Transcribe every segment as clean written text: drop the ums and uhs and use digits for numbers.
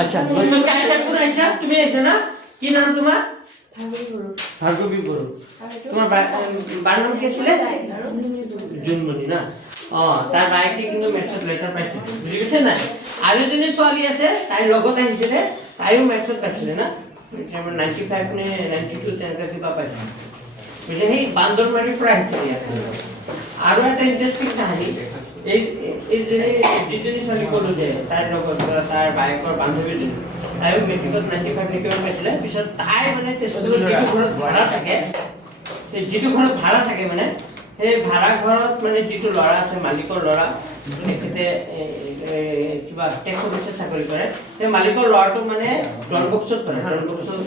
আচ্ছা নতুন কাইছা কোন আইছা তুমি আইছা না কি নাম তোমার ভার্গবী বড় তোমার বাবার নাম কি ছিল জুনমণি না তার বাইকে কিন্তু মেথড লেটার পাইছে বুঝি গেছে না আৰু জনী ছোৱালী আছে তাই লগত আহিছিলে তাইও মেথড পাইছিলে না 95 নে 92 তেনেকা কিবা পাইছে বুঝে সেই বান্দৰমাৰীৰ পৰা আহিছিলে ইয়াত আৰু এটা ইন্টাৰেষ্টিং কাহিনী এই যিজনী ছোৱালী ক'লো যে তাইৰ লগত তাৰ বাইকৰ বান্ধৱীজনী তাইও মেট্ৰিকত 95 নেকিমান পাইছিলে পিছত তাই মানে তেজপুৰত যিটো ঘৰত ভাড়া থাকে যিটো ঘৰত ভাড়া থাকে মানে সেই ভাড়া ঘৰত মানে যিটো ল'ৰা আছে মালিকৰ ল'ৰা তেখেতে কিবা টেক্স অফিচত চাকৰি কৰে সেই মালিকৰ ল'ৰাটো মানে ডনবক্সত পঢ়ে ডনবক্সত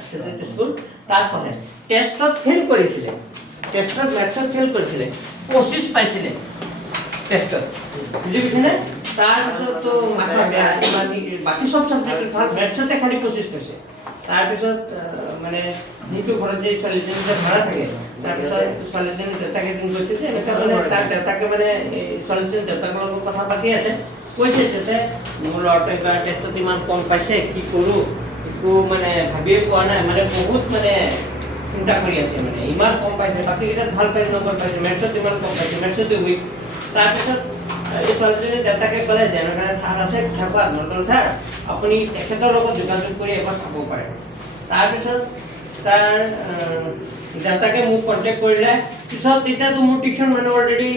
আছে তেজপুৰ তাত পঢ়ে টেষ্টত ফেল কৰিছিলে টেষ্টত মেথছত ফেল কৰিছিলে 25 পাইছিলে টেষ্টত বুজি পাইছেনে তাৰপিছত মাথা বেয়া মানে বাকি সব সাবজেক্ট ভাল মেথছতে খালি 25 পাইছে তাৰপিছত মানে নিটো ঘৰত যে ছোৱালীজনী যে ভাড়া থাকে তাৰপিছত ছোৱালীজনী দেউতাকে দিন গৈছে যে এনেকুৱা মানে তাৰ দেউতাকে মানে ছোৱালীজনী দেউতাকৰ লগত কথা পাতি আছে কৈছে যে মোৰ ল'ৰাটোৱে এবাৰ টেষ্টত ইমান কম পাইছে কি কৰোঁ একো মানে ভাবিয়ে পোৱা নাই মানে বহুত মানে চিন্তা কৰি আছে মানে ইমান কম পাইছে বাকীকেইটাত ভাল পাইছে নম্বৰ পাইছে মেথছত ইমান কম পাইছে মেথছতে উইক তাৰপিছত এই ছোৱালীজনী দেউতাকে ক'লে যে এনেকুৱা ছাৰ আছে কথা কোৱা মণ্ডল ছাৰ আপুনি তেখেতৰ লগত যোগাযোগ কৰি এবাৰ চাব পাৰে তাৰপিছত তাৰ দেউতাকে মোক কণ্টেক্ট কৰিলে পিছত তেতিয়াতো মোৰ টিউশ্যন মানে অলৰেডি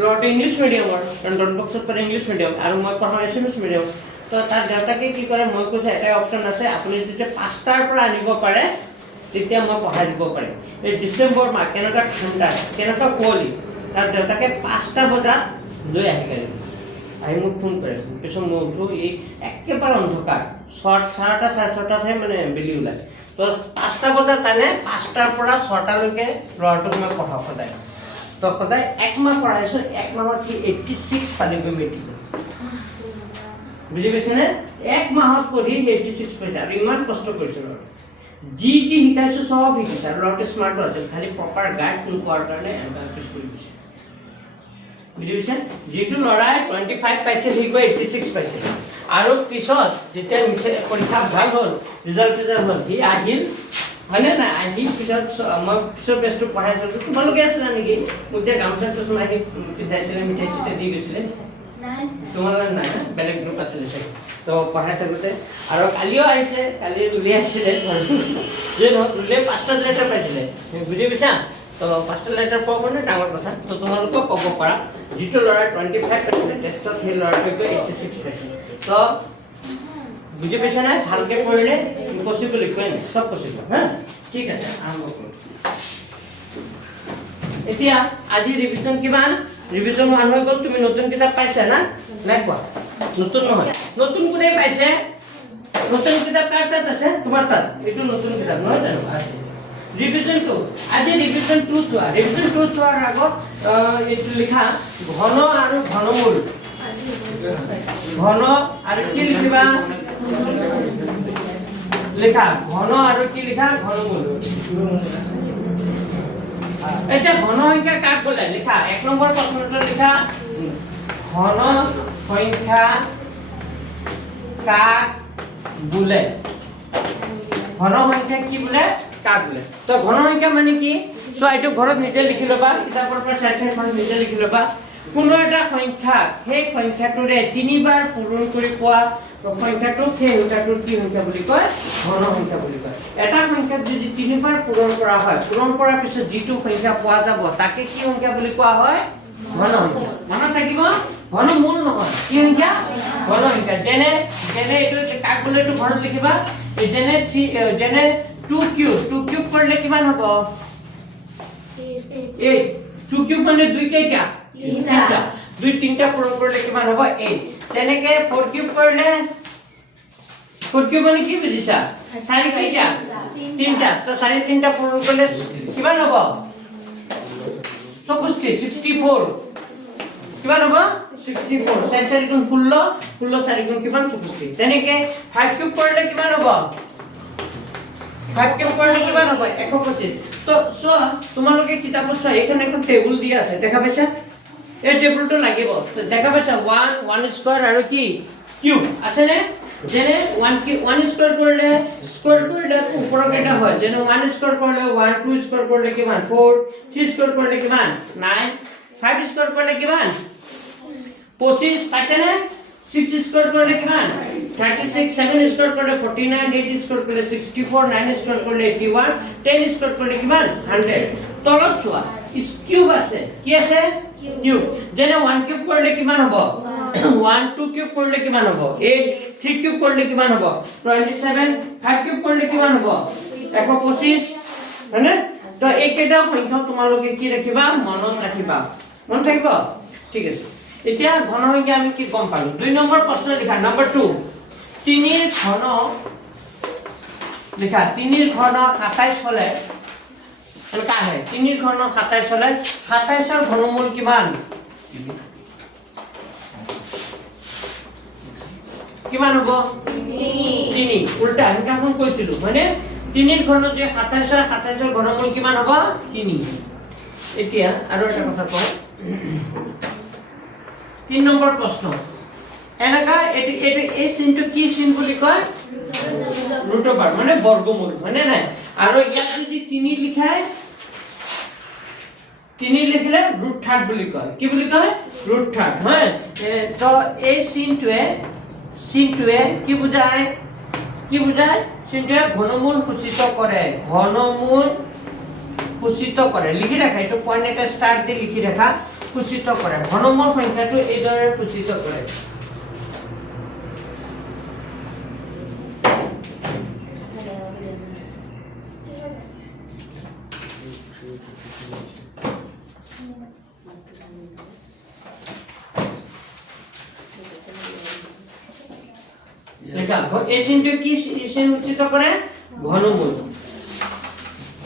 ল'ৰাটো ইংলিছ মিডিয়ামৰ কাৰণ ডনবক্সত পঢ়ে ইংলিছ মিডিয়াম আৰু মই পঢ়াওঁ এছএমএছ মিডিয়াম তো তাৰ দেউতাকে কি কৰে মই কৈছে এটাই অপশ্যন আছে আপুনি যেতিয়া 5টাৰ পৰা আনিব পাৰে তেতিয়া মই পঢ়াই দিব পাৰিম এই ডিচেম্বৰ মাহ কেনেকুৱা ঠাণ্ডা কেনেকুৱা কুঁৱলী তাৰ দেউতাকে 5টা বজাত লৈ আহি গাড়ীত আহি মোক ফোন কৰে পিছত মই উঠো এই একেবাৰে অন্ধকাৰ 6টা 6:30হে মানে বেলি ওলায় তো 5টা বজাত আনে 5টাৰ পৰা 6টালৈকে ল'ৰাটোক মই পঢ়াওঁ সদায় তো সদায় এক মাহ পঢ়াইছোঁ এক মাহত কি 86 পালেগৈ মেট্ৰিক বুজি পাইছেনে এক মাহত পঢ়ি 86 পাইছে আৰু ইমান কষ্ট কৰিছে ল'ৰা যি কি শিকাইছোঁ সব শিকিছে আৰু ল'ৰাটো স্মাৰ্টো আছিল খালি প্ৰপাৰ গাইড নোপোৱাৰ কাৰণে এটা পিছ কৰি দিছে বুজি পাইছে যিটো ল'ৰাই 25 পাইছে সি গৈ 86 পাইছে আৰু পিছত যেতিয়া পৰীক্ষা ভাল হ'ল ৰিজাল্ট হ'ল সি আহিল হয়নে নাই আহি পিছত মই পিছৰ বেষ্টটো পঢ়াইছিলোঁ তোমালোকে আছিলা নেকি মোক যে গামোচাটো সোমাই পিন্ধাইছিলে মিঠাই চিঠাই দি গৈছিলে তোমালোকে নাই বেলেগ গ্ৰুপ আছিলে চাগে তো পঢ়াই থাকোঁতে আৰু কালিও আহিছে কালি ৰুলি আহিছিলে যে নহয় ৰুলিয়ে 5টা লেটাৰ পাইছিলে বুজি পাইছা তো 5টা লেটাৰ পোৱা মানে ডাঙৰ কথা তো তোমালোকক ক'ব পাৰা যিটো ল'ৰাই 25 পাইছিলে টেষ্টত সেই ল'ৰাটোৱে 86 পাইছিলে তো বুজি পাইছা নাই ভালকৈ পঢ়িলে ইম্পচিবল একোৱে নাই চব পচিবল হা ঠিক আছে আৰম্ভ কৰোঁ এতিয়া আজি ৰিভিজন কিমান ৰিভিজন মান হৈ গ'ল তুমি নতুন কিতাপ পাইছা না নাই পোৱা নতুন নহয় নতুন কোনে পাইছে নতুন কিতাপ কাৰ তাত আছে তোমাৰ তাত এইটো নতুন কিতাপ নহয় জানো ৰিভিজন 2 আজি ৰিভিজন 2 চোৱা ৰিভিজন 2 চোৱাৰ আগত এইটো লিখা ঘন আৰু ঘনমূল ঘন আৰু কি লিখিবা লিখা ঘন আৰু কি লিখা ঘনমূল এটা ঘন সংখ্যা কাক বলে লিখা 1 নম্বৰ প্ৰশ্নটো লিখা ঘন সংখ্যা কাক বলে ঘন সংখ্যা কি বলে কাক বলে তো ঘন সংখ্যা মানে কি সো এইটো ঘৰত নিজে লিখি লবা কিতাপৰ পৰা চাই চাই নিজে লিখি লবা কোনো এটা সংখ্যা সেই সংখ্যাটোৰে 3বাৰ পূৰণ কৰি পোৱা সংখ্যাটো সেই সংখ্যাটোৰ কি সংখ্যা বুলি কয় ঘন সংখ্যা বুলি কয় এটা সংখ্যাক যদি 3বাৰ পূৰণ কৰা হয় পূৰণ কৰাৰ পিছত যিটো সংখ্যা পোৱা যাব তাকে কি সংখ্যা বুলি কোৱা হয় ঘন সংখ্যা মনত থাকিব ঘনমূল নহয় কি সংখ্যা ঘন সংখ্যা যেনে এইটো কাক বলে এইটো ঘৰত লিখিবা যেনে 2 কিউব কৰিলে কিমান হ'ব 8 2 কিউব মানে 2 কেইটা 3টা 3টা পূৰণ কৰিলে কিমান হ'ব 8 তেনেকে 4 কিউব কৰিলে 4 কিউব মানে কি বুজিছা 4 কেইটা 3টা তো 3টা পূৰণ কৰিলে কিমান হ'ব 64 কিমান হ'ব 64 4 গুণ 16 4 গুণ কিমান 64 তেনেকে 5 কিউব কৰিলে কিমান হ'ব 5 কিউব কৰিলে কিমান হ'ব 125 তো চোৱা তোমালোকে কিতাপত চোৱা এখানে এখন টেবুল দিয়া আছে দেখা পাইছা এই টেবুলটো লাগিব দেখা পাইছা 1 স্কয়াৰ আৰু কি কিউব আছে নে যেনে 1 স্কয়াৰ কৰলে উপৰ কেটা হয় যেনে 1 স্কয়ার করলে 1 2 স্কয়ার করলে কিমান 4 3 স্কয়ার করলে কিমান 9 5 স্কয়ার করলে কিমান 25 পাইছে নে 6 স্কয়ার করলে কিমান 36 7 স্কয়ার করলে 49 8 স্কয়ার করলে 64 9 স্কয়ার করলে 81 10 স্কয়ার করলে কিমান 100 তলত চোৱা কিউব আছে কি আছে কিউব যেনে 1 কিউব করলে কিমান হ'ব 1 2 কিউব করলে কিমান হ'ব 8 3 কিউব করলে কিমান হ'ব 27 5 কিউব করলে কিমান হ'ব 125 হয়নে তো এইকেইটা সংখ্যা তোমালোকে কি ৰাখিবা মনত ৰাখিবা মন থাকিব ঠিক আছে এতিয়া ঘন সংখ্যা আমি কি গম পালো 2 নম্বৰ প্ৰশ্ন লিখা নম্বৰ 2 3 ৰ ঘন লিখা 3 ৰ ঘন 27 হলে এনেকা আহে 3 ৰ ঘন 27 হলে 27 ৰ ঘনমূল কিমান কিমান হ'ব 3 উল্টা এটা কোন কৈছিলো মানে 3 ৰ ঘন যে 27 ৰ ঘনমূল কিমান হ'ব 3 এতিয়া আৰু এটা কথা কওঁ 3 নম্বৰ প্ৰশ্ন এনেকা এটি এই চিনটো কি চিন বুলি কয় ৰুট ওভাৰ মানে বৰ্গমূল মানে নাই আৰু ইয়াত যদি 3 লিখায় 3 লিখিলে ৰুট 3 বুলি কয় কি বুলি কয় ৰুট 3 হয় তো এই চিনটোৱে কি বুজায় চিনটোৱে ঘনমূল সূচিত কৰে লিখি ৰাখা এইটো পইণ্ট এটা ষ্টাৰ্ট দি লিখি ৰাখা সূচিত কৰে ঘনমূল সংখ্যাটো এইদৰে সূচিত কৰে এই চিনটো কি চিন সূচিত কৰে ঘনমূল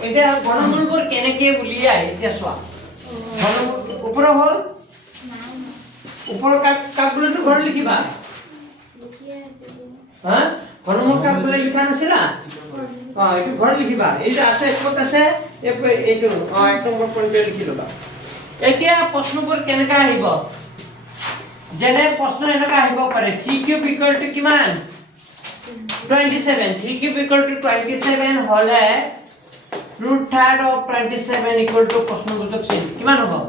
এটা ঘনমূলবোৰ কেনেকৈ উলিয়াই এতিয়া চোৱা ঘনমূল ওপৰ হল ওপৰ কাক বুলিতো ঘৰ লিখিবা হা ঘনমূল কাক বুলি লিখা নাছিলা এইটো ঘৰ লিখিবা এই যে আছে ক'ত আছে এইটো 1 নম্বৰ পইণ্টে লিখি লবা এতিয়া প্ৰশ্নবোৰ কেনেকৈ আহিব যেনে প্ৰশ্ন এনেকৈ আহিব পাৰে 3 কিউব ইকুৱেল টু কিমান 27 3 cube equal to 27 হলে root 3 of 27 equal to প্রশ্নবোধক চিহ্ন কিমান হ'ব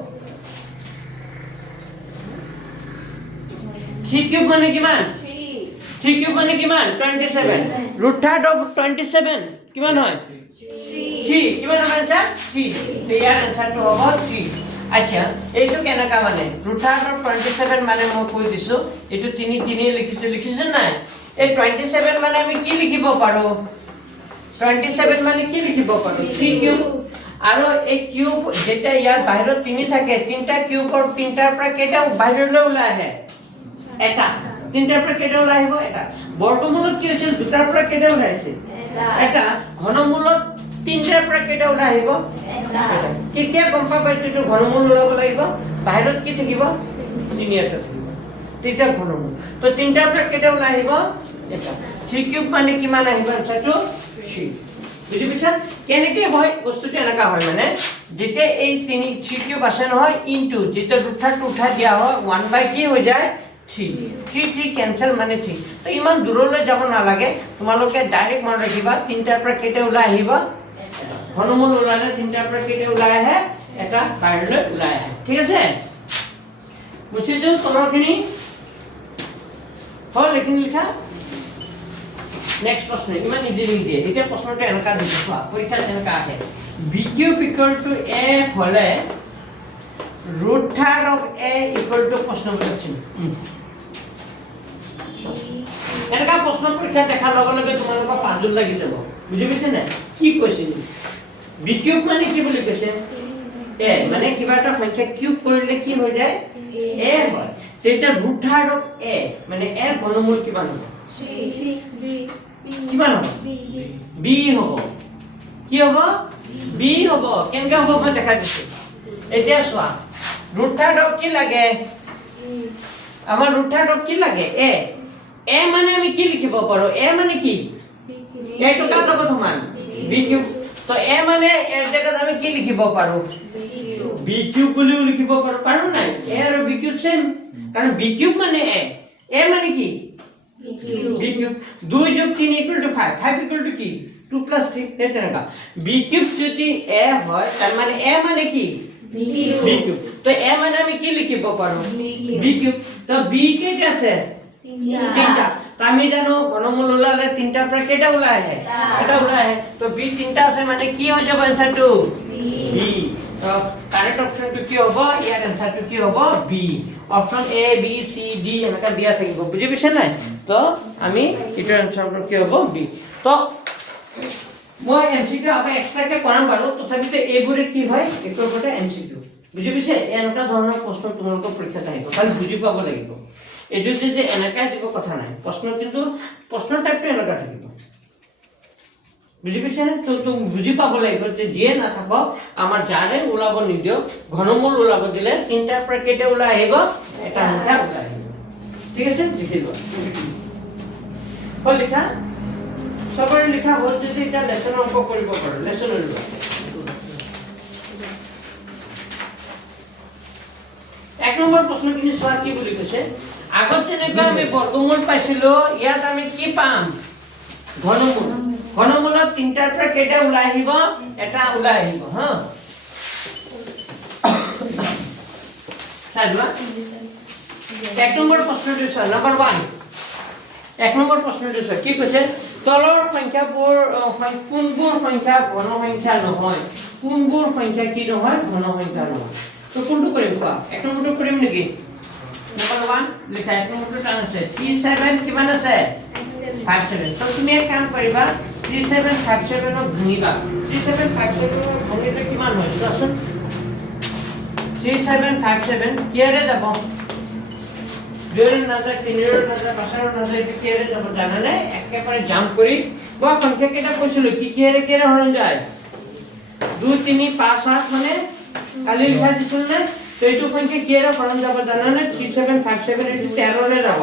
3 cube মানে কিমান 3 cube মানে কিমান 27 root 3 of 27 কিমান হয় 3 কিমান হ'ব আনসার 3 তো ইয়াৰ আনসাৰটো হ'ব 3 আচ্ছা এইটো কেনেকা মানে root 3 of 27 মানে মই কৈ দিছো এইটো 3 লিখিছো নাই এই 27 মানে আমি কি লিখিব পাৰো 27 মানে কি লিখিব পাৰো 3 কিউব আৰু এই কিউব যেটা ইয়াৰ বাহিৰত 3 থাকে তিনটা কিউবৰ তিনটাৰ পৰা কেটা বাহিৰলৈ ওলাই আহে এটা তিনটাৰ পৰা কেটা ওলাই আহিব এটা বৰ্গমূলত কি হৈছিল দুটাৰ পৰা কেটা ওলাই আহিছে এটা ঘনমূলত তিনটাৰ পৰা কেটা ওলাই আহিব এটা কেতিয়া গম পাবা এইটো ঘনমূল ওলাব লাগিব বাহিৰত কি থাকিব 3 এটা থাকিব তিনটা ঘনমূল তো তিনটাৰ পৰা কেটা ওলাই আহিব এটা 3 কিউব মানে কিমান আহিব আনসাৰটো 3 বুজি পাইছা কেনেকৈ হয় বস্তুটো এনেকা হয় মানে যেতে এই 3 কিউব আছে নহয় ইনটু যেতে √3 উঠা দিয়া হয় 1 বাই কি হৈ যায় 3 কেনসেল মানে 3 তো ইমান দূৰলৈ যাব নালাগে তোমালোকে ডাইৰেক্ট মন ৰাখিবা তিনটাৰ পৰা কেটা ওলাই আহিব ঘনমূল ওলালে তিনটাৰ পৰা কেটা ওলাই আহে এটা বাহিৰলৈ ওলাই আহে ঠিক আছে বুজিছো তলৰখিনি হল এইখিনি লিখা নেক্সট প্ৰশ্ন ইমান ইজি নিদিয়ে এতিয়া প্ৰশ্নটো এনেকা দিছে চোৱা পৰীক্ষাত এনেকা আহে b cube equal to a হলে √3 of a ইকুৱেল টু প্ৰশ্নবোধক চিহ্ন এনেকা প্ৰশ্ন পৰীক্ষা দেখাৰ লগে লগে তোমালোকৰ পাজল লাগি যাব বুজি পাইছে না কি কৈছিল b কিউব মানে কি বুলি কৈছে a মানে কিবা এটা সংখ্যা কিউব কৰিলে কি হৈ যায় a হয় তেতিয়া √3 of a মানে a ঘনমূল কিমান হ'ব কিমান হ'ব b হ'ব কি হ'ব b হ'ব কেনকা হ'ব মই দেখা দিছো এতিয়া চোৱা √3 of কি লাগে আমাৰ √3 of কি লাগে a মানে আমি কি লিখিব পাৰো a মানে কি a টো কাৰ লগত সমান b কিউব তো a মানে এৰ জায়গাত আমি কি লিখিব পাৰো b কিউব বুলিও লিখিব পাৰো নাই a আৰু b কিউব সেম কাৰণ b কিউব মানে a মানে কি b কিউব 2 যোগ 3 ইকুয়াল টু 5 5 ইকুয়াল টু কি 2 প্লাস 3 এই তেনেকা b কিউব যদি a হয় তার মানে a মানে কি b কিউব তো a মানে আমি কি লিখিব পাৰো b কিউব তো b কেটা আছে তিনটা তো আমি জানো ঘনমূল ওলালে তিনটাৰ পৰা কেটা ওলাই আহে এটা ওলাই আহে তো b তিনটা আছে মানে কি হৈ যাব আনসারটো b তো কারেক্ট অপশনটো কি হ'ব ইয়াৰ আনসারটো কি হ'ব b option a b c d এনেকা দিয়া থাকিব বুজি পাইছে নাই তো আমি এটাৰ আনসাৰটো কি হ'ব b তো মই এমসিকিউ আবে এক্সট্ৰাকে কৰাম বাৰু তথাপিতে এইবোৰে কি হয় একৰ ওপৰতে এমসিকিউ বুজি পাইছে এনেকা ধৰণৰ প্ৰশ্ন তোমালোকৰ পৰীক্ষাত আহিব খালি বুজি পাব লাগিব এটো যে এনেকা দিব কথা নাই প্ৰশ্ন কিন্তু প্ৰশ্নৰ টাইপটো এনেকা থাকিব বুজি পাইছে তো তুমি বুজি পাব লাগিব যে যিয়ে না থাকো আমাৰ জানে ওলাব নিদিও ঘনমূল ওলাব দিলে তিনটাৰ পৰা কেটা ওলাই আহিব এটা সংখ্যা ওলাই আহিব ঠিক আছে লিখি লোৱা হল লিখা সবৰে লিখা হল যে এটা লেসন অংক কৰিব পাৰো লেসন লোৱা এক নম্বৰ প্ৰশ্নখিনি চোৱা কি বুলি কৈছে আগত যেনেকৈ আমি বৰ্গমূল পাইছিলো ইয়াত আমি কি পাম ঘনমূল ঘনমূলত তিনটাৰ পৰা কেটা ওলাই আহিব এটা ওলাই আহিব হা চাইবা এক নম্বৰ প্ৰশ্নটো চোৱা নম্বৰ 1 এক নম্বৰ প্ৰশ্নটো চোৱা কি কৈছে তলৰ সংখ্যাবোৰ কোনবোৰ সংখ্যা ঘন সংখ্যা নহয় কোনবোৰ সংখ্যা কি নহয় ঘন সংখ্যা নহয় তো কোনটো কৰিম কোৱা এক নম্বৰটো কৰিম নেকি নম্বৰ 1 লিখা এক নম্বৰটো টান আছে 37 কিমান আছে 57 তো তুমি এক কাম কৰিবা 3757 ক ভাঙিবা 3757 ভাঙিলে কিমান হয় চোৱাচোন 3757 কিৰে যাব দুইৰ নাযায় তিনিৰ নাযায় পাঁচৰ নাযায় এটা কিৰে যাব জানানে একেবাৰে জাম্প কৰি কোৱা সংখ্যা কেটা কৈছিলো কি কিৰে হৰণ যায় 2 3 5 7 মানে কালি লিখা দিছিল না তো এইটো সংখ্যা কিৰে হৰণ যাব জানানে 3757 এটো 13 লে যাব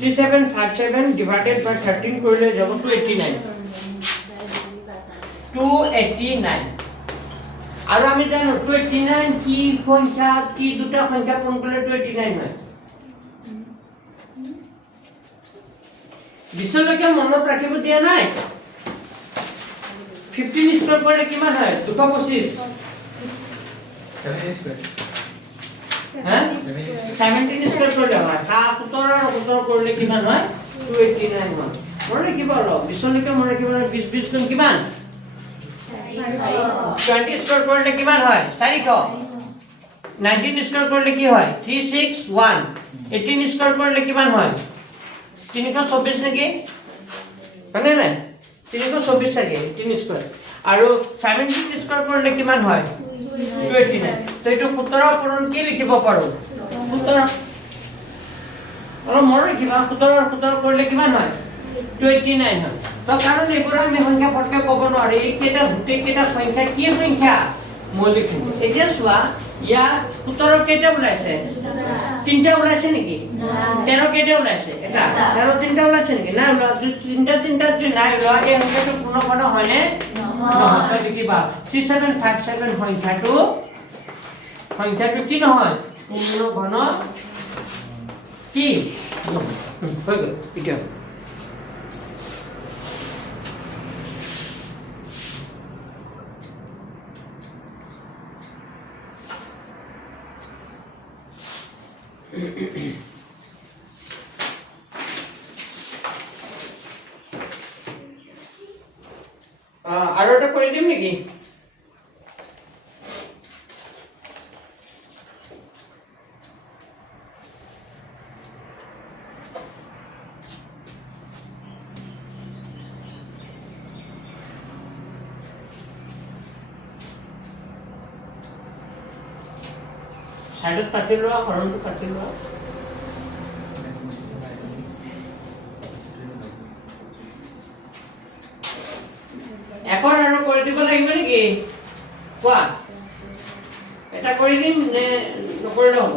3757 divided by 13 কৰিলে যাব 289 আৰু আমি জানো 289 কি সংখ্যা কি দুটা সংখ্যা পূৰণ কৰিলে 289 হয় বিছলৈকে মনত ৰাখিব দিয়া নাই 15 স্কয়াৰ কৰিলে কিমান হয় 225 হ্যাঁ 17 স্কয়াৰ কৰিলে হয় 17 কৰিলে কিমান হয় 289 হয় মনে কি বলো বিছলৈকে মনে কি বলো 20 20 গুণ কিমান 20 স্কয়ার কৰিলে কিমান হয় 400 19 স্কয়াৰ কৰিলে কি হয় 361 18 স্কয়াৰ কৰিলে কিমান হয় 324 নেকি মানে নাই 324 থাকে 3 স্কয়াৰ আৰু 17 স্কয়াৰ কৰিলে কিমান হয় 289 তো এটো 17 পূৰণ কি লিখিব পাৰো 17 আৰু মৰে কিবা 17 কৰিলে কিমান হয় 289 হয় তো কাৰণ এইবোৰ আমি সংখ্যা পটকে ক'ব নোৱাৰি এই কেটা গুটে কেটা সংখ্যা কি সংখ্যা মৌলিক সংখ্যা এতিয়া চোৱা ইয়া 17 কেটা ওলাইছে তিনটা ওলাইছে নেকি 13 কেটা ওলাইছে এটা 13 তিনটা ওলাইছে নেকি না তিনটা নাই ওলা এই সংখ্যাটো পূৰ্ণ হয়নে নহয় তো লিখিবা 3757 সংখ্যাটো কি নহয় পূৰ্ণ ঘন কি হৈ গ'ল ঠিক আছে আৰু এটা কৰি দিম নেকি সাইডত পাতি লোৱা হৰণটো পাতি লোৱা এখন আৰু কৰি দিব লাগিব নেকি কোৱা এটা কৰি দিম নে নকৰিলে হ'ব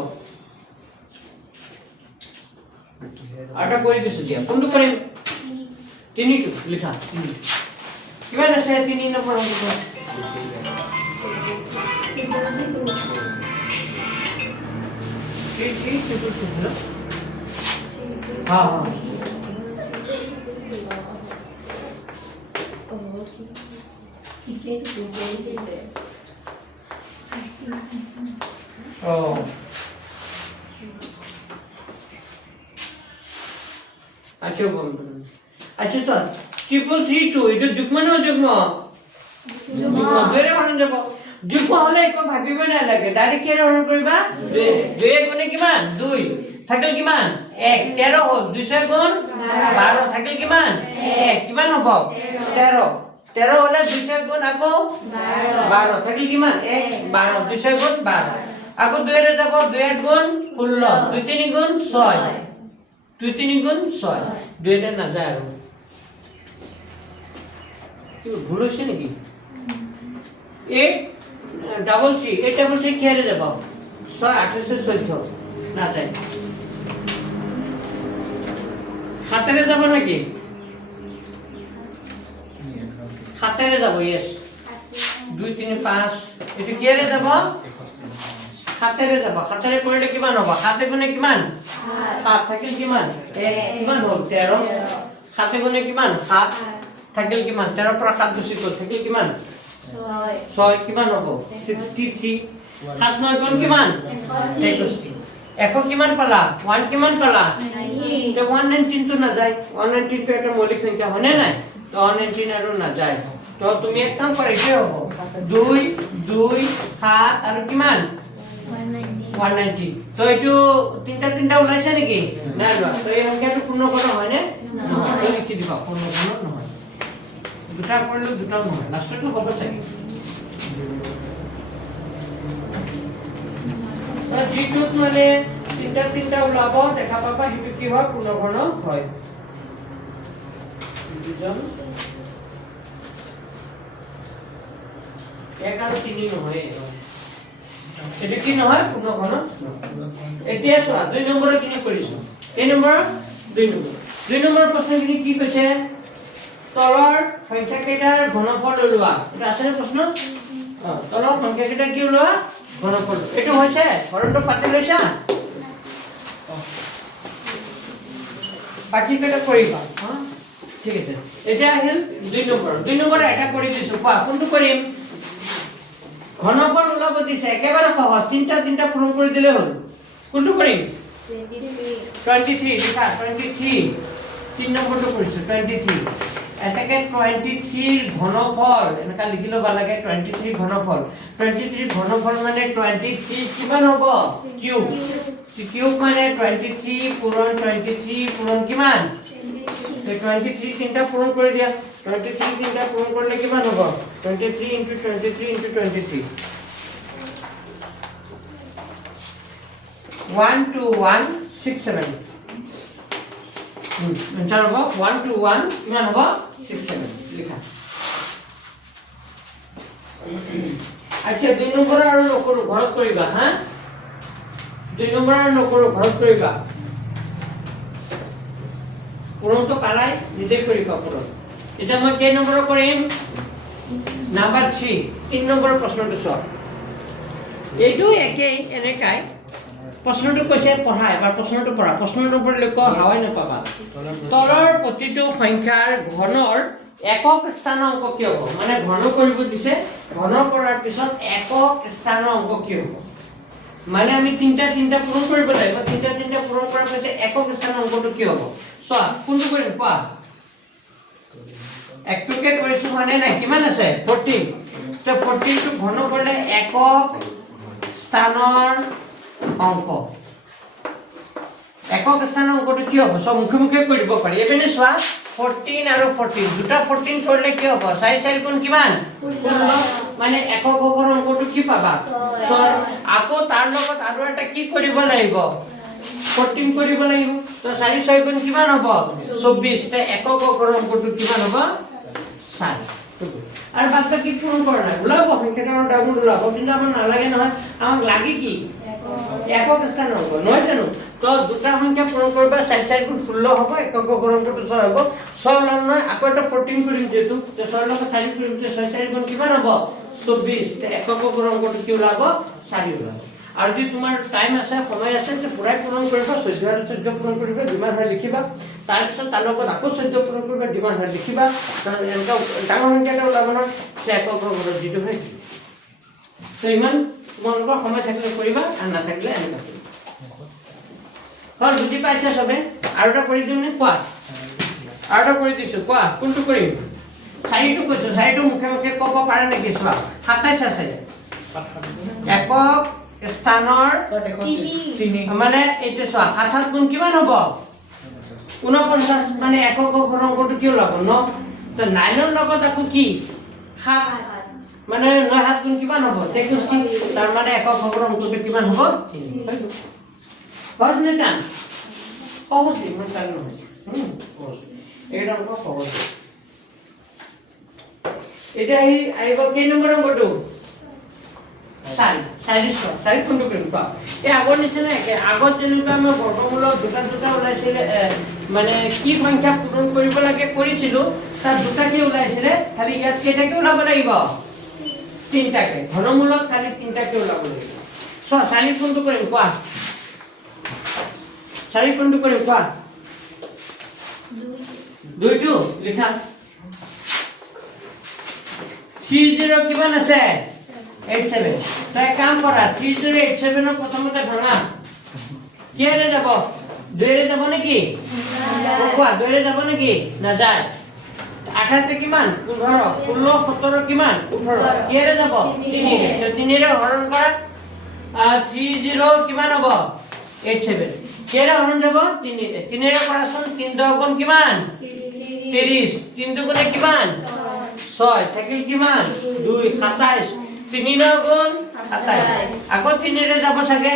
আটা কৰি দিছো দিয়া কোনটো কৰিম তিনিটো লিখা কিমান আছে 3 নম্বৰ অংক हाँ हाँ Oh. আচ্ছা বন্ধু আচ্ছা চল 3332 এটা যুগ্ম না অযুগ্ম যুগ্ম দুইরে হরণ যাব যুগ্ম হলে একো ভাবিব না লাগে ডাইরেক্ট কে হরণ কৰিবা 2 গুণে কিমান 2 থাকিল কিমান 1 13 হল 200 গুণ 12 থাকিল কিমান 1 কিমান হ'ব 13 13 হলে 200 গুণ আকৌ 12 থাকিল কিমান 1 12 200 গুণ 12 আকৌ 2 রে যাব 2 গুণ 16 2 3 গুণ 6 2 3 গুণ 6 2 টা না যায় আৰু কি ভুল হৈছে নেকি 8 ডাবল 3 8 ডাবল 3 কি হারে যাব 6 1814 না যায় খাতারে যাব নাকি খাতারে যাব यस 2 3 5 এটা কি হারে যাব খাতারে যাব খাতারে কৰিলে কিমান হ'ব খাতে গুণে কিমান 7 থাকিল কিমান 1 কিমান হ'ল 13 খাতে গুণে কিমান 7 থাকিল কিমান 13 পৰা 7 গুছি গ'ল থাকিল কিমান 6 কিমান হ'ব 63 7 9 গুণ কিমান 61 এফ কিমান পালা 1 কিমান পালা 90 তে 119 তো না যায় 119 তো এটা মৌলিক সংখ্যা হনে নাই তো 119 আৰু না যায় তো তুমি এক কাম কৰা কি হ'ব 2 2 7 আৰু কিমান 190 তো এটো তিনটা ওলাইছে নেকি না না তো এই সংখ্যাটো পূর্ণ কৰা হয় নে নহয় লিখি দিবা পূৰ্ণ নহয় দুটা কৰিলে দুটাও নহয় লাষ্টটো হ'ব চাগে জিটুত মানে তিনটা ওলাব দেখা পাবা হিটো কি হয় পূৰ্ণঘন হয় বুঝাম 1 আৰু 3 নহয় এটা কি নহয় পূৰ্ণঘন এতিয়া চোৱা 2 নম্বৰৰ কিনি কৰিছো এই নম্বৰ 2 নম্বৰ প্ৰশ্নখিনি কি কৈছে তলৰ সংখ্যা কেইটাৰ ঘনফল ওলোৱা এটা আছে নে প্ৰশ্ন তলৰ সংখ্যা কেইটাৰ কি ওলোৱা ঘনফল এটো হৈছে হৰণটো পাতি লৈছা পাতি কেটা কৰিবা ঠিক আছে এটা আহিল 2 নম্বৰ এটা কৰি দিছো কোনটো কৰিম ঘনফল ওলাব দিছে একেবাৰে সহজ তিনটা পূৰণ কৰি দিলে হ'ল কোনটো কৰিম 23 লিখা 23 3 নম্বৰটো কৰিছো 23 এটাকে 23 ঘনফল এনেকা লিখি লবা লাগে 23 ঘনফল 23 ঘনফল মানে 23 কিমান হ'ব কিউব কিউব মানে 23 পূৰণ 23 পূৰণ কিমান 23 তিনটা পূৰণ কৰি দিয়া 23 তিনটা পূৰণ কৰিলে কিমান হ'ব 23 * 23 * 23 12167 এনসার হ'ব 121 কিমান হ'ব 67 লিখা আচ্ছা 2 নম্বৰ আৰু নকৰো ঘৰত কৰিবা হা 2 নম্বৰ আৰু নকৰো ঘৰত কৰিবা পূৰণটো পাৰাই নিজে কৰিবা পূৰণ এটা মই কেই নম্বৰ কৰিম নাম্বাৰ 3 3 নম্বৰ প্ৰশ্নটো চোৱা এইটো একেই এনেকাই প্ৰশ্নটো কৈছে পঢ়া এবাৰ প্ৰশ্নটো পঢ়া প্ৰশ্ন নম্বৰ লিখ হাৱাই নাপাবা তলৰ প্ৰতিটো সংখ্যাৰ ঘনৰ একক স্থানাংক কি হ'ব মানে ঘন কৰিব দিছে ঘন কৰাৰ পিছত একক স্থানাংক কি হ'ব মানে আমি তিনটা পূৰণ কৰিব লাগিব তিনটা পূৰণ কৰাৰ পিছত একক স্থানাংকটো কি হ'ব চোৱা কোনটো কৰিম কোৱা একটোকে কৰিছো মানে নাই কিমান আছে 14 তো 14 টো ঘন কৰিলে একক স্থানৰ অংক একক স্থানৰ অংকটো কি হ'ব সব মুখে কৰিব পাৰি এবেনে চোৱা 14 আৰু 14 দুটা 14 কৰিলে কি হ'ব 4 গুণ কিমান 16 মানে একক অংকটো কি পাবা 6 আকৌ তাৰ লগত আৰু এটা কি কৰিব লাগিব 14 কৰিব লাগিব তো 4 6 গুণ কিমান হ'ব 24 তে একক অংকটো কিমান হ'ব 4 আর বাচ্চা কি পূরণ করে না ওলাব সংখ্যাটা আর ডাবল ওলাব কিন্তু আমার না লাগে নহয় আমাক লাগে কি একক স্থানাঙ্ক নহয় জানো তো দুটা সংখ্যা পূরণ করবা 4 গুণ 16 হবে একক অংকটো 6 হবে 6 লন নয় আকৌ এটা 14 কৰিম যেটো তো 6 লন 4 কৰিম তে 6 গুণ কিমান হ'ব 24 তে একক অংকটো কি ওলাব 4 ওলাব আর যদি তোমার টাইম আছে সময় আছে তো পুরাই পূরণ কৰিবা 14 আৰু 14 পূৰণ কৰিবা যিমান হয় লিখিবা তাৰপিছত তাৰ লগত আকৌ 14 পূৰণ কৰিবা যিমান হয় লিখিবা এনেকুৱা ডাঙৰ সংখ্যা এটা ওলাব নহয় যে একক ঘৰৰ যিটো হয় তো ইমান তোমালোকৰ সময় থাকিলে কৰিবা আৰু নাথাকিলে এনেকুৱা কৰিবা হ'ল বুজি পাইছা চবে আৰু এটা কৰি দিওঁ নে কোৱা আৰু এটা কৰি দিছোঁ কোৱা কোনটো কৰিম চাৰিটো কৈছোঁ চাৰিটো মুখে মুখে ক'ব পাৰে নেকি চোৱা 27 আছে একক স্থানৰ 3 মানে এইটো চোৱা 7 গুণ কিমান হ'ব 49 মানে একক ঘৰৰ অংকটো কি ওলাব 9 তো 9 ৰ লগত আকৌ কি 7 মানে 9 7 গুণ কিমান হ'ব 63 তাৰ মানে একক ঘৰৰ অংকটো কিমান হ'ব 3 সহজ নে টান সহজ ইমান টান নহয় সহজ এটা অংক সহজ এটা আহিব কেই নম্বৰ অংকটো 4 কোনটো কৰিম কোৱা এই আগৰ নিচিনা একে আগত যেনেকুৱা আমাৰ বৰ্গমূলৰ দুটা ওলাইছিল মানে কি সংখ্যা পূৰণ কৰিব লাগে কৰিছিলোঁ তাৰ দুটা কি ওলাইছিলে খালি ইয়াত কেইটাকে ওলাব লাগিব তিনটাকে ঘনমূলত খালি তিনটাকে ওলাব লাগিব চোৱা 4 কোনটো কৰিম কোৱা 4 কোনটো কৰিম কোৱা 2টো লিখা 30 কিমান আছে 87 তো এক কাম কৰা 3087 ৰ প্ৰথমতে ভাঙা কিহেৰে যাব 2ৰে যাব নেকি কোৱা 2ৰে যাব নেকি না যায় 28 কিমান 15 16 17 কিমান 18 কিহেৰে যাব 3ৰে তো 3ৰে হৰণ কৰা 30 কিমান হ'ব 87 কিহেৰে হৰণ যাব 3ৰে 3ৰে কৰাচোন 3 10 গুণ কিমান 30 3 দুগুণে কিমান 6 থাকিল কিমান 2 27 3 গুণ 27 আকৌ 3ৰে যাব চাগে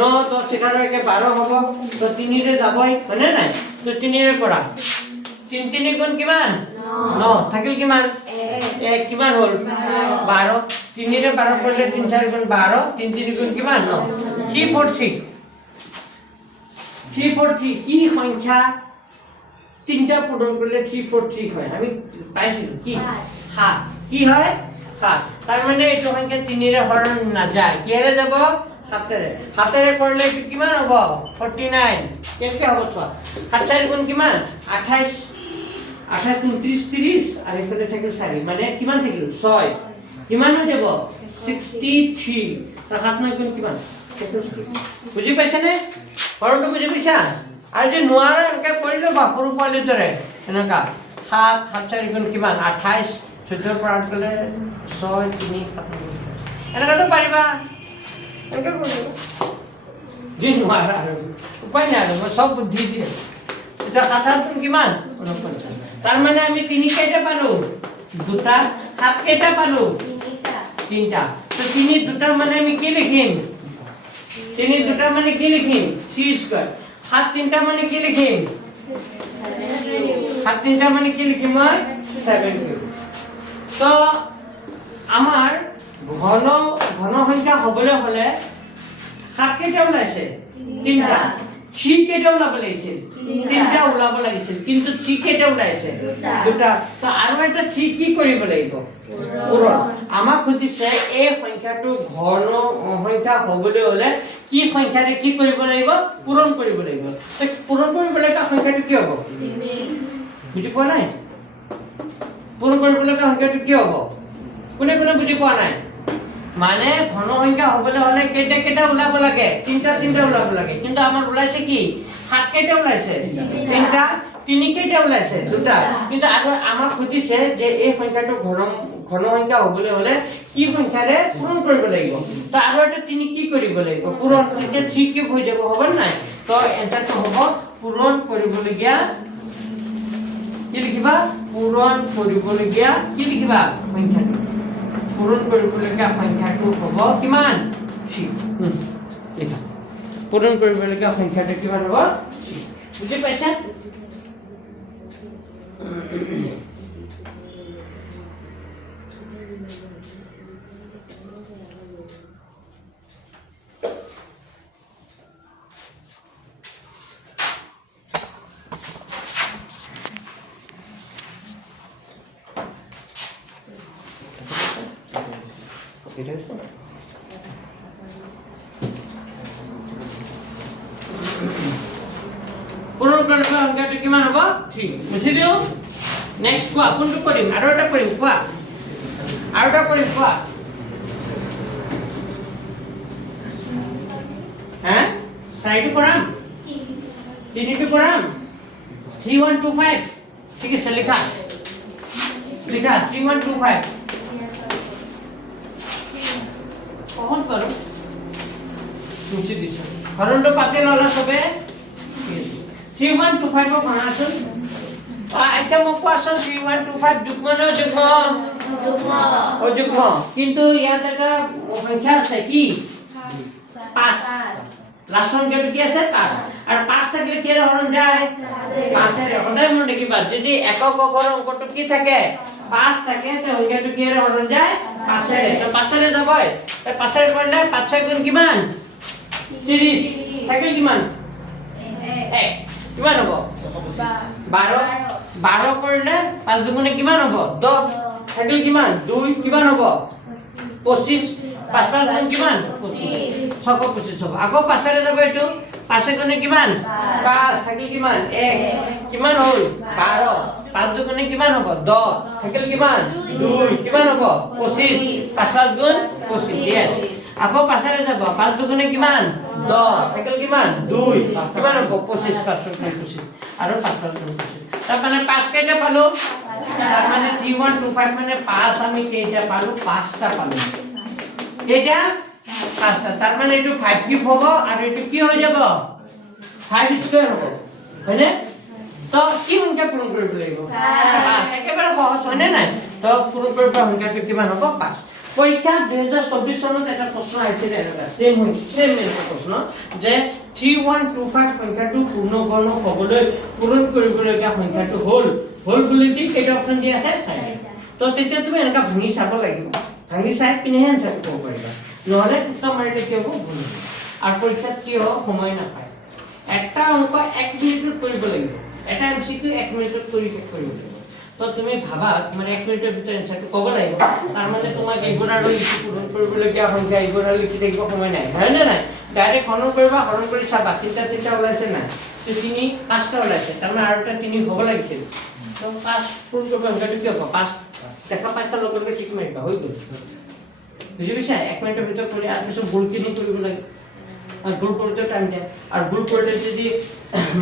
9 10 11 12 হ'ব তো 3ৰে যাবই হয়নে নাই তো 3ৰে কৰা 3 3 গুণ কিমান 9 থাকিল কিমান 1 কিমান হ'ল 12 3ৰে 12 কৰিলে 3 4 গুণ 12 3 3 গুণ কিমান 9 343 কি সংখ্যা তিনটা পূৰণ কৰিলে 343 হয় আমি পাইছিলো কি 7 কি হয় 7 তাৰ মানে এইটো সংখ্যা 3ৰে হৰণ নাযায় কিহেৰে যাব 7ৰে কৰিলে কিমান হ'ব 49 কেনেকৈ হ'ব চোৱা 7 4 গুণ কিমান 28 28 29 30 আৰু ইফালে থাকিল 4 মানে কিমান থাকিল 6 কিমান হৈ যাব 63 তো 7 9 গুণ কিমান 63 বুজি পাইছানে হৰণটো বুজি পাইছা আৰু যে নোৱাৰা এনেকৈ কৰিলো বা সৰু পোৱালিৰ দৰে এনেকুৱা 7 7 4 গুণ কিমান 28 14 পৰা গ'লে 6 3 7 এনেকুৱাতো পাৰিবা এনেকৈ কৰিবা যি নোৱাৰা আৰু উপায় নাই আৰু মই চব বুদ্ধি দিয়ে এতিয়া 7 গুণ কিমান 49 তাৰ মানে আমি 3 কেইটা পালো 2টা 7 কেইটা পালো 3টা তো 3 দুটা মানে আমি কি লিখিম 3 দুটা মানে কি লিখিম 3 স্কয়ার 7 তিনটা মানে কি লিখিম 7 তিনটা মানে কি লিখিম মই 7 তো আমার ঘন সংখ্যা হবলৈ হলে 7 কেইটা ওলাইছে 3টা 3 কেইটা ওলাব লাগিছিল 3টা ওলাব লাগিছিল কিন্তু 3 কেইটা ওলাইছে 2টা তো আৰু এটা 3 কি কৰিব লাগিব পূৰণ আমাক খুজিছে এই সংখ্যাটো ঘন সংখ্যা হবলৈ হলে কি সংখ্যাৰে কি কৰিব লাগিব পূৰণ কৰিব লাগিব তো পূৰণ কৰিব লগা সংখ্যাটো কি হ'ব 3 বুজি পোৱা নাই পূৰণ কৰিব লগা সংখ্যাটো কি হ'ব কোনে কোনে বুজি পোৱা নাই মানে ঘন সংখ্যা হবলৈ হলে কেইটা কেইটা ওলাব লাগে তিনটা ওলাব লাগে কিন্তু আমাৰ ওলাইছে কি 7 কেইটা ওলাইছে তিনটা 3 কেইটা ওলাইছে দুটা কিন্তু আৰু আমাক খুজিছে যে এই সংখ্যাটো ঘন সংখ্যা হবলৈ হলে কি সংখ্যাৰে পূৰণ কৰিব লাগিব তো আৰু এটা 3 কি কৰিব লাগিব পূৰণ এতিয়া 3 কিউব হৈ যাব হ'ব নাই তো এটাটো হ'ব পূৰণ কৰিবলগীয়া কি লিখিবা পূৰণ কৰিবলগীয়া কি লিখিবা সংখ্যাটো পূৰণ কৰিবলগীয়া সংখ্যাটো হ'ব কিমান 3 লিখা পূৰণ কৰিবলগীয়া সংখ্যাটো কিমান হ'ব 3 বুজি পাইছা পূৰণ কৰিলে সংখ্যাটো কিমান হ'ব 3 মুছি দিও নেক্সট কোৱা কোনটো কৰিম আৰু এটা কৰিম কোৱা আৰু এটা কৰিম কোৱা হ্যাঁ চাইটো কৰাম তিনিটো কৰাম 3125 ঠিক আছে লিখা লিখা 3125 কখন পাৰো মুছি দিছো হৰণটো পাতে ললা সবে 3125 ৰ ঘনাচোন আচ্ছা মোক কোৱাচোন 3125 যুগ্ম না যুগ্ম ও যুগ্ম কিন্তু ইয়াত এটা সংখ্যা আছে কি 5 লাস্ট সংখ্যাটো কি আছে 5 আর 5 থাকলে কি এর হরণ যায় 5 এর হরণ মনে রাখিবা যদি একক অক্ষর অঙ্কটো কি থাকে 5 থাকে তো সংখ্যাটো কি এর হরণ যায় 5 এর তো 5 এর যাব তো 5 এর করলে 5 6 গুণ কিমান 30 থাকে কিমান 1 কিমান হ'ব 12 12 করলে 5 দুগুণে কিমান হ'ব 10 থাকে কিমান 2 কিমান হ'ব 25 5 5 গুণ কিমান 25 625 হ'ব আকৌ 5 এর যাব এটো 5 গুণে কিমান 5 থাকে কিমান 1 কিমান হল 12 5 দুগুণে কিমান হ'ব 10 থাকে কিমান 2 কিমান হ'ব 25 5 5 গুণ 25 yes আকৌ 5 এর যাব 5 দুগুণে কিমান 10 থাকে কিমান 2 কিমান হ'ব 25 5 25 আৰু 5 5 গুণ 25 তার মানে 5 কেইটা পালো তার মানে 3125 মানে 5 আমি কেইটা পালো 5টা পালো এটা 5টা তার মানে এটো 5 কিউব হ'ব আৰু এটো কি হৈ যাব 5 স্কয়াৰ হ'ব হয়নে তো কি সংখ্যা পূৰণ কৰিব লাগিব 5 একেবাৰে সহজ হয়নে নাই তো পূৰণ কৰিব সংখ্যাটো কিমান হ'ব 5 পৰীক্ষা 2024 চনত এটা প্ৰশ্ন আহিছিল এটা সেম এটা প্ৰশ্ন যে 3125 সংখ্যাটো পূৰ্ণবৰ্ণ হ'বলৈ পূৰণ কৰিবলগীয়া সংখ্যাটো হ'ল বুলি কি কেইটা অপচন দি আছে তো তেতিয়া তুমি এনেকা ভাঙি চাব লাগিব ভাঙি চাই পিনেহে আনসাৰটো ক'ব পাৰিবা নহলে টুকা মাৰিলে কি হ'ব ভুল আৰু পৰীক্ষাত কি হ'ব সময় নাপায় এটা অংক 1 মিনিটত কৰিব লাগিব এটা এমসিকিউ 1 মিনিটত কৰি শেষ কৰিব লাগিব তো তুমি ভাবা তোমাৰ 1 মিনিটৰ ভিতৰত আনসাৰটো ক'ব লাগিব তাৰ মানে তোমাক এইবোৰ আৰু লিখি পূৰণ কৰিবলগীয়া সংখ্যা এইবোৰ আৰু লিখি থাকিব সময় নাই হয় নে নাই ডাইৰেক্ট হৰণ কৰিবা হৰণ কৰি চাবা তিনটা ওলাইছে না তো 3 5টা ওলাইছে তাৰ মানে আৰু এটা 3 হ'ব লাগিছিল তো 5 পূৰণ কৰিব সংখ্যাটো কি হ'ব 5 দেখা পাইছা লগতে ঠিক মাৰিবা হৈ গ'ল বুঝি পাইছা 1 মিনিটৰ ভিতৰত কৰি আৰু কিছু ভুল কিনি কৰিব লাগে আৰ ভুল কৰতে টাইম যায় আৰ ভুল কৰলে যদি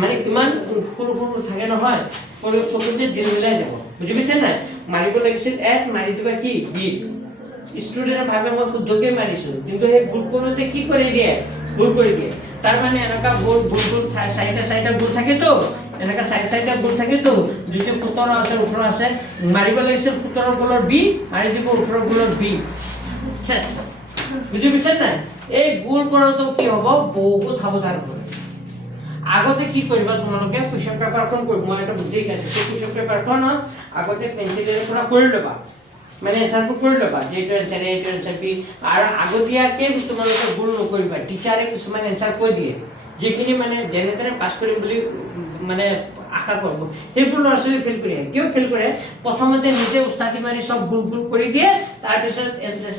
মানে ইমান সৰু থাকে নহয় কোন সবতে জিন মিলাই যাব বুঝি পাইছা না মাৰিব লাগিছিল এক মাৰি দিবা কি বি স্টুডেন্টে ভাবে মই শুদ্ধকে মাৰিছো কিন্তু সেই ভুল কৰোতে কি কৰি দিয়ে ভুল কৰি দিয়ে তার মানে এনেকা ভুল সাইডে ভুল থাকে তো এনেকা সাইডে ভুল থাকে তো যদি 17 আছে 18 আছে মাৰিব লাগিছিল 17 গুণৰ বি মাৰি দিব 18 গুণৰ বি শেষ বুঝি পাইছা না এই ভুল কৰোতে কি হ'ব বহুত সাৱধান হ'ব আগতে কি কৰিবা তোমালোকে কোৱেশ্চন পেপাৰখন কৰিব মই এটা বুদ্ধি আছে কোৱেশ্চন পেপাৰখন আগতে পেন্সিলেৰে পুৰা কৰি লবা মানে এনসাৰটো কৰি লবা যেটো এনসাৰ বি আৰু আগতীয়াকে তোমালোকে ভুল নকৰিবা টিচাৰে কিছুমান এনসাৰ কৈ দিয়ে যেখিনি মানে জেনেৰেটৰে পাস কৰিম বুলি মানে আশা কৰব সেইবোৰ লছলি ফিল কৰি কিয় ফিল কৰে প্ৰথমতে নিজে উস্তাদি মাৰি সব ভুল কৰি দিয়ে তাৰ পিছত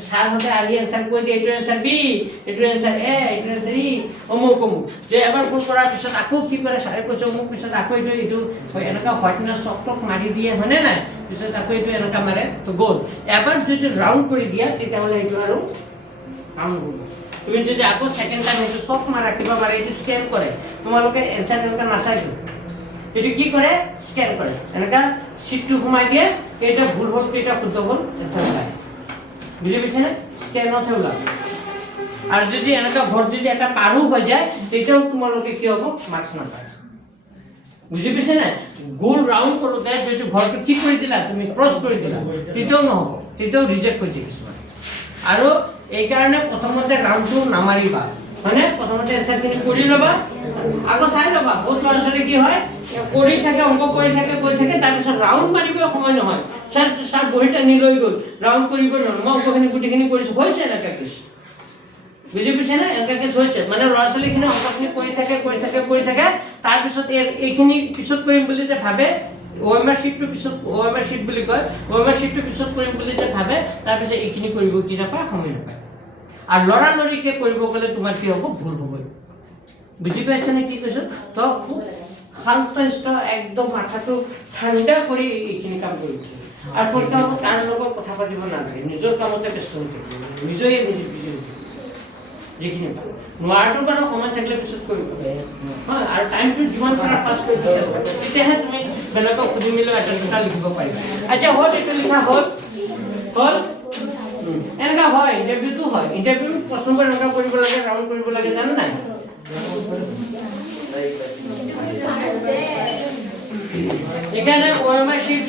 স্যাৰ হতে আহি এনসাৰ কৈ দিয়ে এটো এনসাৰ বি এটো এনসাৰ এ এটো এনসাৰ ই অমুক যে এবাৰ ভুল কৰাৰ পিছত আকৌ কি কৰে স্যাৰে কৈছে অমুক পিছত আকৌ এটো হয় এনেকা হোৱাইটনাৰ চকটক মাৰি দিয়ে হয়নে নাই পিছত আকৌ এটো এনেকা মাৰে তো গ'ল এবাৰ যদি ৰাউন্ড কৰি দিয়া তেতিয়া হলে এটো আৰু কাম হ'ব তুমি যদি আকৌ সেকেন্ড টাইম এটো চক মাৰা কিবা মাৰে এটো স্ক্যান কৰে তোমালোকে এনসাৰ এনেকা নাচাইছো এটো কি করে স্ক্যান করে এনেকা শীটটো ঘুমাই দিয়ে এটা ভুল হল এটা শুদ্ধ হল এটা ওলাই বুঝি পাইছে না স্ক্যানত ওলা আর যদি এনেকা ঘর যদি একটা পারু হয়ে যায় তেতিয়াও তোমালোকে কি হ'ব মার্কস না পায় বুঝি পাইছে না গোল রাউন্ড করতে যদি ঘরটো কি কৰি দিলা তুমি ক্ৰস কৰি দিলা তেতিয়াও নহব তেতিয়াও ৰিজেক্ট হৈ যায় কিছু আৰু এই কাৰণে প্ৰথমতে ৰাউন্ডটো নামাৰিবা মানে প্ৰথমতে এনসাৰখিনি কৰি লবা আগো চাই লবা বহুত ল'ৰা-ছোৱালী কি হয় কৰি থাকে অংক কৰি থাকে তাৰ পিছত ৰাউন্ড মাৰিব সময় নহয় স্যাৰ বহিটা নি লৈ গল ৰাউন্ড কৰিব নহয় মই অংকখিনি গুটিখিনি কৰিছো হৈছে না কেছ বুজি পাইছে না এনেকা কেছ হৈছে মানে ল'ৰা-ছোৱালীখিনি অংকখিনি কৰি থাকে তাৰ পিছত এইখিনি পিছত কৰিম বুলি যে ভাবে ওএমআৰ শীটটো পিছত ওএমআৰ শীট বুলি কয় ওএমআৰ শীটটো পিছত কৰিম বুলি যে ভাবে তাৰ পিছত এইখিনি কৰিব কি নাপায় সময় নাপায় আৰ লড়ালড়িকে কৰিব গলে তোমাৰ কি হ'ব ভুল হ'ব বুজি পাইছা নে কি কৈছো তো খুব শান্তশিষ্ট একদম মাথাটো ঠাণ্ডা কৰি এইখিনি কাম কৰিব আৰু পৰীক্ষা হ'ব তাৰ লগত কথা পাতিব নালাগে নিজৰ কামতে ব্যস্ত হৈ থাকিব নিজে যিখিনি নোৱাৰটো বাৰু সময় থাকিলে পিছত কৰিব হয় আৰু টাইমটো যিমান পাৰা পাছ কৰিব চেষ্টা কৰিব তেতিয়াহে তুমি বেলেগক সুধি মেলি এটেনশ্যনটা লিখিব পাৰিবা আচ্ছা হ'ল এইটো লিখা হ'ল এনেকুৱা হয় ইণ্টাৰভিউটো হয় ইণ্টাৰভিউ প্ৰশ্নবোৰ এনেকুৱা কৰিব লাগে ৰাউণ্ড কৰিব লাগে জানো নাই এখানে ওএমআৰ শীট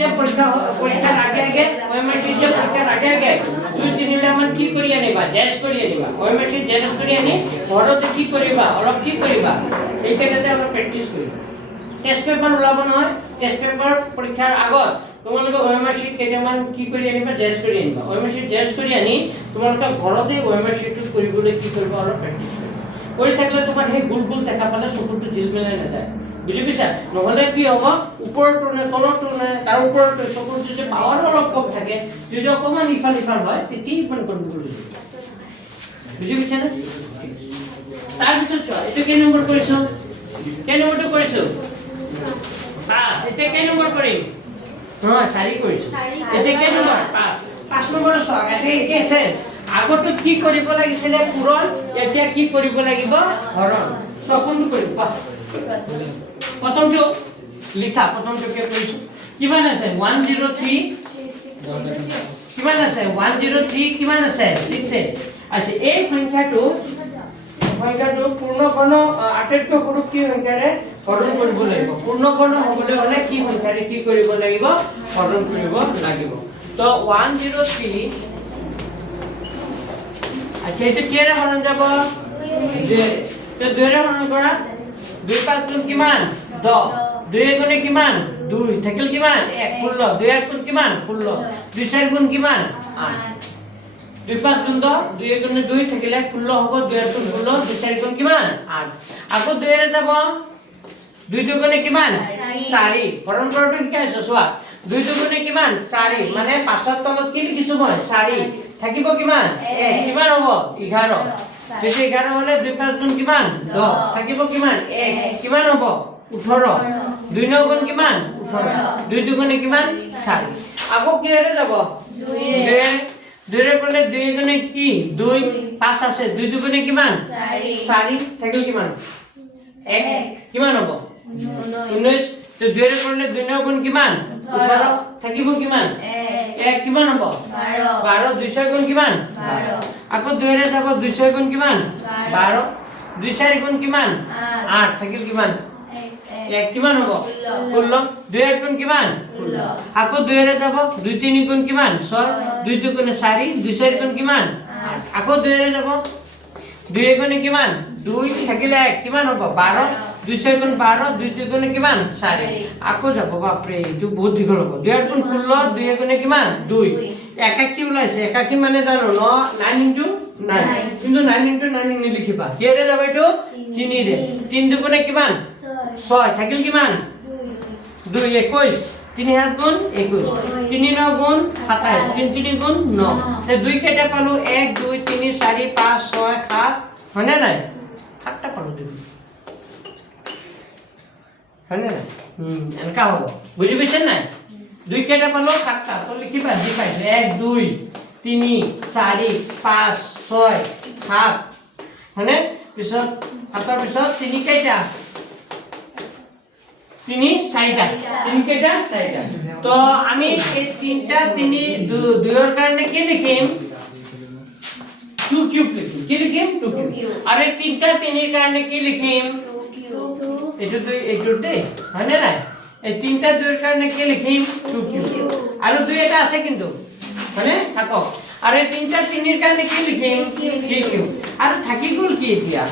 যে পৰীক্ষাৰ আগে দুই তিনটা মান কি কৰি আনিবা জেস কৰি আনিবা ওএমআৰ শীট জেস কৰি আনি ঘৰতে কি কৰিবা অলপ কি কৰিবা এইকেইটাতে অলপ প্ৰেক্টিস কৰিবা টেস্ট পেপাৰ ওলাব নহয় টেস্ট পেপাৰ পৰীক্ষাৰ আগত তোমালোকে ওএমআৰ শীট কেইটামান কি কৰি আনিবা জেস কৰি আনিবা ওএমআৰ শীট জেস কৰি আনি তোমালোকে ঘৰতে ওএমআৰ শীটটো কৰিবলৈ কি কৰিবা অলপ প্ৰেক্টিস কৰিবা কৰি থাকিলে তোমাৰ সেই গুল দেখা পালে চকুটো জিলমিলাই নাযায় বুঝি পাইছা নহলে কি হ'ব ওপৰটো নে তলটো নে তাৰ ওপৰটো চকুটো যে পাৱাৰ অলপ কম থাকে যদি অকমান ইফাল হয় তেতিয়া ইমান কন্ট্ৰোল হৈ যায় বুঝি পাইছা না তাৰপিছত চোৱা এইটো কেই নম্বৰ কৰিছো কেই নম্বৰটো কৰিছো পাঁচ এতিয়া কেই নম্বৰ কৰিম নহয় 4 কৰিছো এতিয়া কেই নম্বৰ 5 নম্বৰ চোৱা এতিয়া আছে আগতো কি কৰিব লাগিছিলে পূৰণ এতিয়া কি কৰিব লাগিব হৰণ কোনটো কৰিব প্ৰথমটো লিখা প্ৰথমটো কি কৰিছো কিমান আছে 103 কিমান আছে 103 কিমান আছে 68 আচ্ছা এই সংখ্যাটো পূৰ্ণবৰ্ণ আটাইতকৈ সৰু কি সংখ্যাৰে হৰণ কৰিব লাগিব পূৰ্ণবৰ্ণ হ'বলৈ হলে কি সংখ্যাৰে কি কৰিব লাগিব হৰণ কৰিব লাগিব তো 103 আচ্ছা এটা কি এর হরণ যাব 2 তো 2 এর হরণ করা 2 5 গুণ কিমান 10 2 গুণে কিমান 2 থাকিল কিমান 1 16 2 এর গুণ কিমান 16 2 4 গুণ কিমান 8 2 5 গুণ 10 2 গুণে 2 থাকিলে 16 হ'ব 2 এর গুণ 16 2 4 গুণ কিমান 8 আকৌ 2 এর যাব 2 গুণে কিমান 4 হরণ কৰাটো কি আছে চোৱা 2 গুণে কিমান 4 মানে 5 ৰ তলত কি লিখিছো মই 4 থাকিব কিমান 1 কিমান হ'ব 11 তেতিয়া 11 হলে 2 5 গুণ কিমান 10 থাকিব কিমান 1 কিমান হ'ব 18 2 9 গুণ কিমান 18 2 দুগুণে কিমান 4 আকৌ কি এৰে যাব 2 ৰে কৰিলে 2 গুণে কি 2 5 আছে 2 দুগুণে কিমান 4 থাকিল কিমান 1 কিমান হ'ব 19 তো 2 ৰে কৰিলে 2 9 গুণ কিমান 18 থাকিব কিমান 1 কিমান হ'ব 12 200 গুণ কিমান 12 আকৌ 2 ৰে যাব 200 গুণ কিমান 12 2 4 গুণ কিমান 8 থাকিল কিমান 1 কিমান হ'ব 16 2 1 গুণ কিমান 16 আকৌ 2 ৰে যাব 2 3 গুণ কিমান 6 2 2 গুণ 4 2 4 গুণ কিমান 8 আকৌ 2 ৰে যাব 2 গুণ কিমান 2 থাকিলে 1 কিমান হ'ব 12 2 6 গুণ 12 2 2 গুণ কিমান 4 আকৌ যাব বাপৰে এইটো বহুত দীঘল হ'ব 2 গুণ 16 2 গুণ কিমান 2 একাকি ওলাইছে একাকি মানে জানো 9 ইনটু 9 কিন্তু 9 ইনটু 9 নিলিখিবা কিৰে যাব এইটো 3 ৰে 3 দুগুণে কিমান 6 থাকিল কিমান 2 21 3 হাত গুণ 21 3 9 গুণ 27 3 3 গুণ 9 তে 2 কেটা পালো 1 2 3 4 5 6 7 হয়নে নাই 7টা পালো দেখুন হয়নে নাই এনেকা হ'ব বুজি পাইছেন নাই 2 কেটা পালো 7টা তো লিখিবা দি পাইছে 1 2 3 4 5 6 7 হয়নে পিছত 7ৰ পিছত 3 কেটা 3 4টা 3 কেটা 4টা তো আমি এই 3টা 3 2 এর কারণে কি লিখিম 2 কিউব লিখিম কি লিখিম 2 কিউব আর এই 3টা 3 এর কারণে কি লিখিম 2 কিউব এটো দে হয়নে নাই এই 3টা 2 এর কারণে কি লিখিম 2 কিউব আর 2 এটা আছে কিন্তু মানে থাকো আর এই 3টা 3 এর কারণে কি লিখিম 3 কিউব আর থাকি গল কি এতিয়া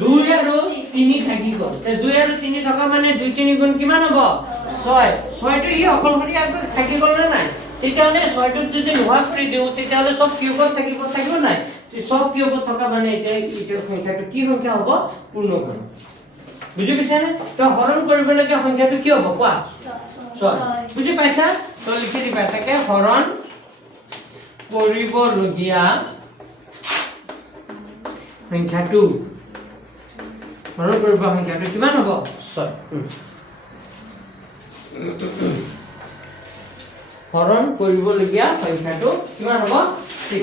2 আৰু 3 থাকি গল তে 2 আৰু 3 থকা মানে 2 3 গুণ কিমান হ'ব 6 6টো ই অকলশৰীয়া থাকি গল না নাই তেতিয়াহলে 6টো যদি নোহোৱা কৰি দিও তেতিয়াহলে সব কিউবত থাকিব নাই সব কিউবত থকা মানে এতিয়া ইটোৰ সংখ্যাটো কি সংখ্যা হ'ব পূৰ্ণবৰ্ণ বুজি পাইছা নে তো হৰণ কৰিবলগীয়া সংখ্যাটো কি হ'ব কোৱা 6 বুজি পাইছা তো লিখি দিবা তাকে হৰণ কৰিবলগীয়া সংখ্যাটো হৰণ কৰিব সংখ্যাটো কিমান হ'ব 6 হৰণ কৰিবলগীয়া সংখ্যাটো কিমান হ'ব 6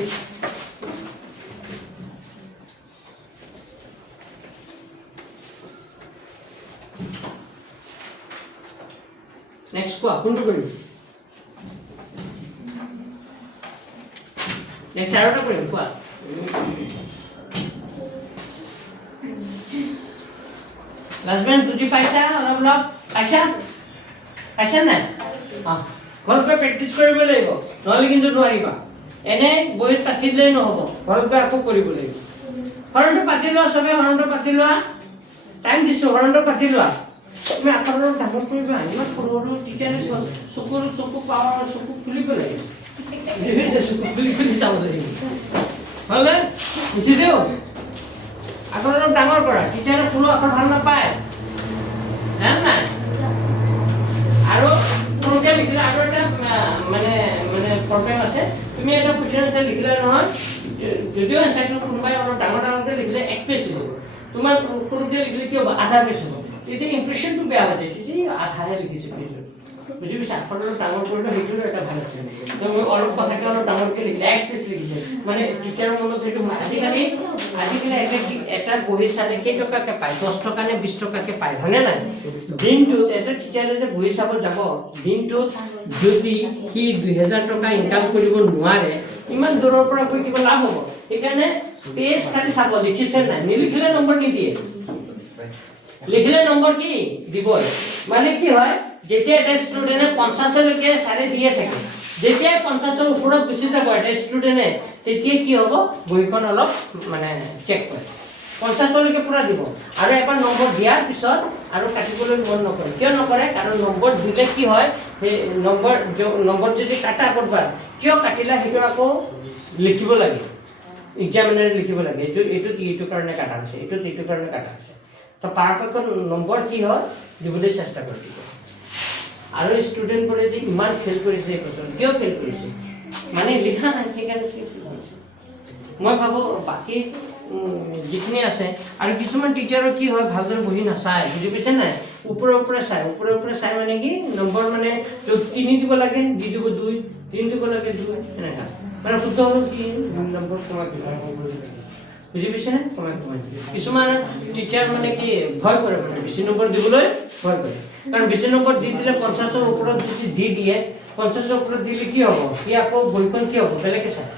নেক্সট কোৱা কোনটো কৰিম নেক্সট আৰু এটা কৰিম কোৱা লাজমেন বুজি পাইছা অলপ অলপ পাইছা পাইছা নাই ঘৰত গৈ প্ৰেক্টিচ কৰিব লাগিব নহ'লে কিন্তু নোৱাৰিবা এনে বহিত পাতি দিলেই নহ'ব ঘৰত গৈ আকৌ কৰিব লাগিব হৰণটো পাতি লোৱা চবে হৰণটো পাতি লোৱা টাইম দিছোঁ হৰণটো পাতি লোৱা তুমি আখৰৰ ডাঙৰ কৰিবা ইমান সৰু সৰু টিচাৰে চকু পাৱাৰ চকু খুলিব লাগে চকু খুলি চাব লাগিব হ'লে বুজি দিওঁ আখৰ অলপ ডাঙৰ কৰা টিচাৰে কোনো আখৰ ভাল নাপায় নাই আৰু সৰুকৈ লিখিলে আৰু এটা মানে প্ৰব্লেম আছে তুমি এটা কুৱেশ্যন এটা লিখিলে নহয় যদিও এনচাৰটো কোনোবাই অলপ ডাঙৰকৈ লিখিলে 1 পেজ হ'ব তোমাৰ সৰুকৈ লিখিলে কি হ'ব আধা পেজ হ'ব তেতিয়া ইমপ্ৰেশ্যনটো বেয়া হৈ যায় তেতিয়া আধাহে লিখিছে পেজত বুজি পাইছা আখৰটো ডাঙৰ কৰিলে সেইটো এটা ভাল আছে তুমি অলপ কথাকে অলপ ডাঙৰকৈ লিখিলে 1 পেজ লিখিছে মানে টিচাৰৰ মনত সেইটো আজিকালি এটা বহি চালে কেইটকাকে পায় 10 টকা নে 20 টকাকে পায় হয়নে নাই দিনটোত এটা টিচাৰে যে বহি চাব যাব দিনটোত যদি সি 2000 টকা ইনকাম কৰিব নোৱাৰে ইমান দূৰৰ পৰা গৈ কিবা লাভ হ'ব সেইকাৰণে পেজ খালি চাব লিখিছে নাই নিলিখিলে নম্বৰ নিদিয়ে লিখিলে নম্বৰ কি দিবই মানে কি হয় যেতিয়া এটা ষ্টুডেণ্টে 50 লৈকে চাৰে দিয়ে থাকে যেতিয়া 50 ৰ ওপৰত গুচি যাব এটা ষ্টুডেণ্টে তেতিয়া কি হ'ব বহিখন অলপ মানে চেক কৰে 50 লৈকে পুৰা দিব আৰু এবাৰ নম্বৰ দিয়াৰ পিছত আৰু কাটিবলৈ মন নকৰে কিয় নকৰে কাৰণ নম্বৰ দিলে কি হয় সেই নম্বৰ যদি কাটা কৰবাৰ কিয় কাটিলা সেইটো আকৌ লিখিব লাগে এক্সামিনাৰে লিখিব লাগে এইটো কাৰণে কাটা হৈছে এইটো কাৰণে কাটা হৈছে তো পৰাপক্ষত নম্বৰ কি হয় দিবলৈ চেষ্টা কৰিব আৰু ষ্টুডেণ্টবোৰে যে ইমান ফেল কৰিছে এই বছৰ কিয় ফেল কৰিছে মানে লিখা নাই সেইকাৰণে ফেল কৰিছে মই ভাবোঁ বাকী যিখিনি আছে আৰু কিছুমান টিচাৰৰ কি হয় ভালদৰে বহি নাচায় বুজি পাইছে নাই ওপৰে চাই মানে কি নম্বৰ মানে য'ত 3 দিব লাগে দি দিব 2 3 দিব লাগে 2 এনেকুৱা মানে শুদ্ধ হ'ল কি নম্বৰ কমাই বুজি পাইছে নে কমাই কিছুমান টিচাৰ মানে কি ভয় কৰে মানে বেছি নম্বৰ দিবলৈ ভয় কৰে কাৰণ বেছি নম্বৰ দি দিলে 50 ৰ ওপৰত যদি দি দিয়ে 50 ৰ ওপৰত দিলে কি হ'ব কি আকৌ বহিখন কি হ'ব বেলেগে চায়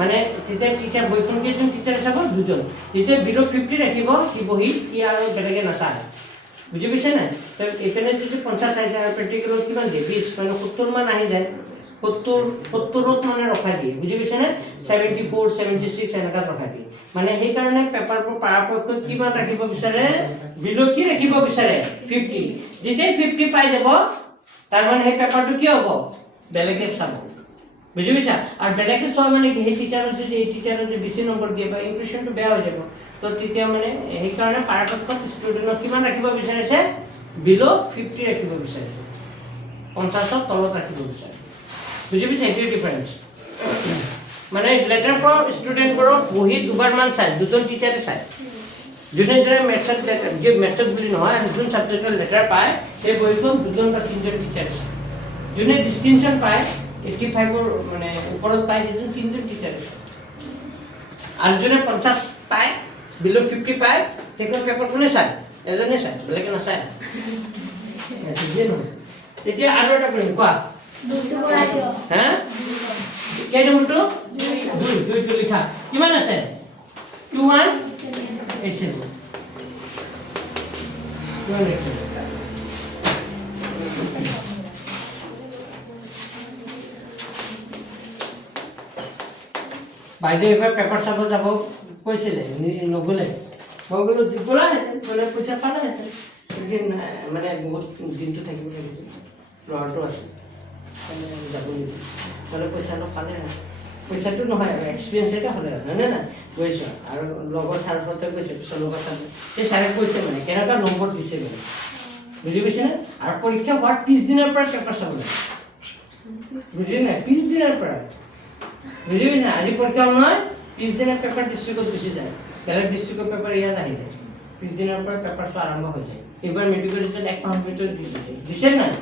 মানে তেতিয়া টিচাৰ বহিখন কেইজন টিচাৰে চাব দুজন যেতিয়া বিলো 50 ৰাখিব কি বহি কি আৰু বেলেগে নাচায় বুজি পাইছে নাই তো এইফালে যদি 50 আহি যায় আৰু প্ৰেক্টিকেলত কিমান দিয়ে 20 মানে 70 মান আহি যায় 70ত মানে ৰখাই দিয়ে বুজি পাইছে নে 74 76 এনেকা ৰখাই দিয়ে মানে সেইকাৰণে পেপাৰবোৰ পৰাপক্ষত কিমান ৰাখিব বিচাৰে বিলো কি ৰাখিব বিচাৰে 50 যেতিয়া 50 পাই যাব তাৰ মানে সেই পেপাৰটো কি হ'ব বেলেগে চাব বুজি পাইছা আৰু বেলেগে চোৱা মানে কি সেই টিচাৰৰ যদি বেছি নম্বৰ দিয়ে বা ইমপ্ৰেশ্যনটো বেয়া হৈ যাব তো তেতিয়া মানে সেইকাৰণে পৰাপক্ষত ষ্টুডেণ্টক কিমান ৰাখিব বিচাৰিছে বিলো 50 ৰাখিব বিচাৰিছে 50ৰ তলত ৰাখিব বিচাৰে বুজি পাইছে এইটো ডিফাৰেঞ্চ মানে লেটাৰ ফৰ ষ্টুডেণ্টবোৰক বহি দুবাৰমান চায় দুজন টিচাৰে চায় যোনে মেথছত লেটাৰ যে মেথছত বুলি নহয় আৰু যোন ছাবজেক্টৰ লেটাৰ পায় সেই বহিখন দুজন বা তিনিজন টিচাৰে চায় যোনে ডিষ্টিংশ্যন পায় 85ৰ মানে ওপৰত পায় সেইজন তিনিজন টিচাৰে চায় আৰু যোনে 50 পায় বিলো 50 পায় সেইখন পেপাৰ কোনে চায় এজনে চায় বেলেগে নাচায় তেতিয়া আৰু এটা কৰিম কোৱা হা কেই নম্বৰটো 2 লিখা কিমান আছে 2187 বাইদেউ এবাৰ পেপাৰ চাব যাব কৈছিলে নগ'লে মই গ'লো গ'লাহেঁতেন পইচা পালাহেঁতেন মানে বহুত দিনটো থাকিব লাগিছিল ল'ৰাটো আছে যাব নিদিয়ে পইচাটো পালে পইচাটো নহয় আৰু এক্সপিৰিয়েঞ্চ এটা হ'লে হয়নে নাই গৈছোঁ আৰু লগৰ ছাৰ ওচৰতে গৈছে পিছত লগৰ ছাৰ সেই ছাৰে কৈছে মানে কেনেকুৱা নম্বৰ দিছে মানে বুজি পাইছেনে আৰু পৰীক্ষা হোৱাৰ পিছদিনাৰ পৰা পেপাৰ চাব লাগে বুজি নাই পিছদিনাৰ পৰা বুজি পাইছে আজি পৰীক্ষা নহয় পিছদিনা পেপাৰ ডিষ্ট্ৰিক্টত গুচি যায় বেলেগ ডিষ্ট্ৰিক্টৰ পেপাৰ ইয়াত আহি যায় পিছদিনৰ পৰা পেপাৰটো আৰম্ভ হৈ যায় এইবাৰ মেট্ৰিকৰ ৰিজাল্ট 1 মাহৰ ভিতৰত দিছে নাই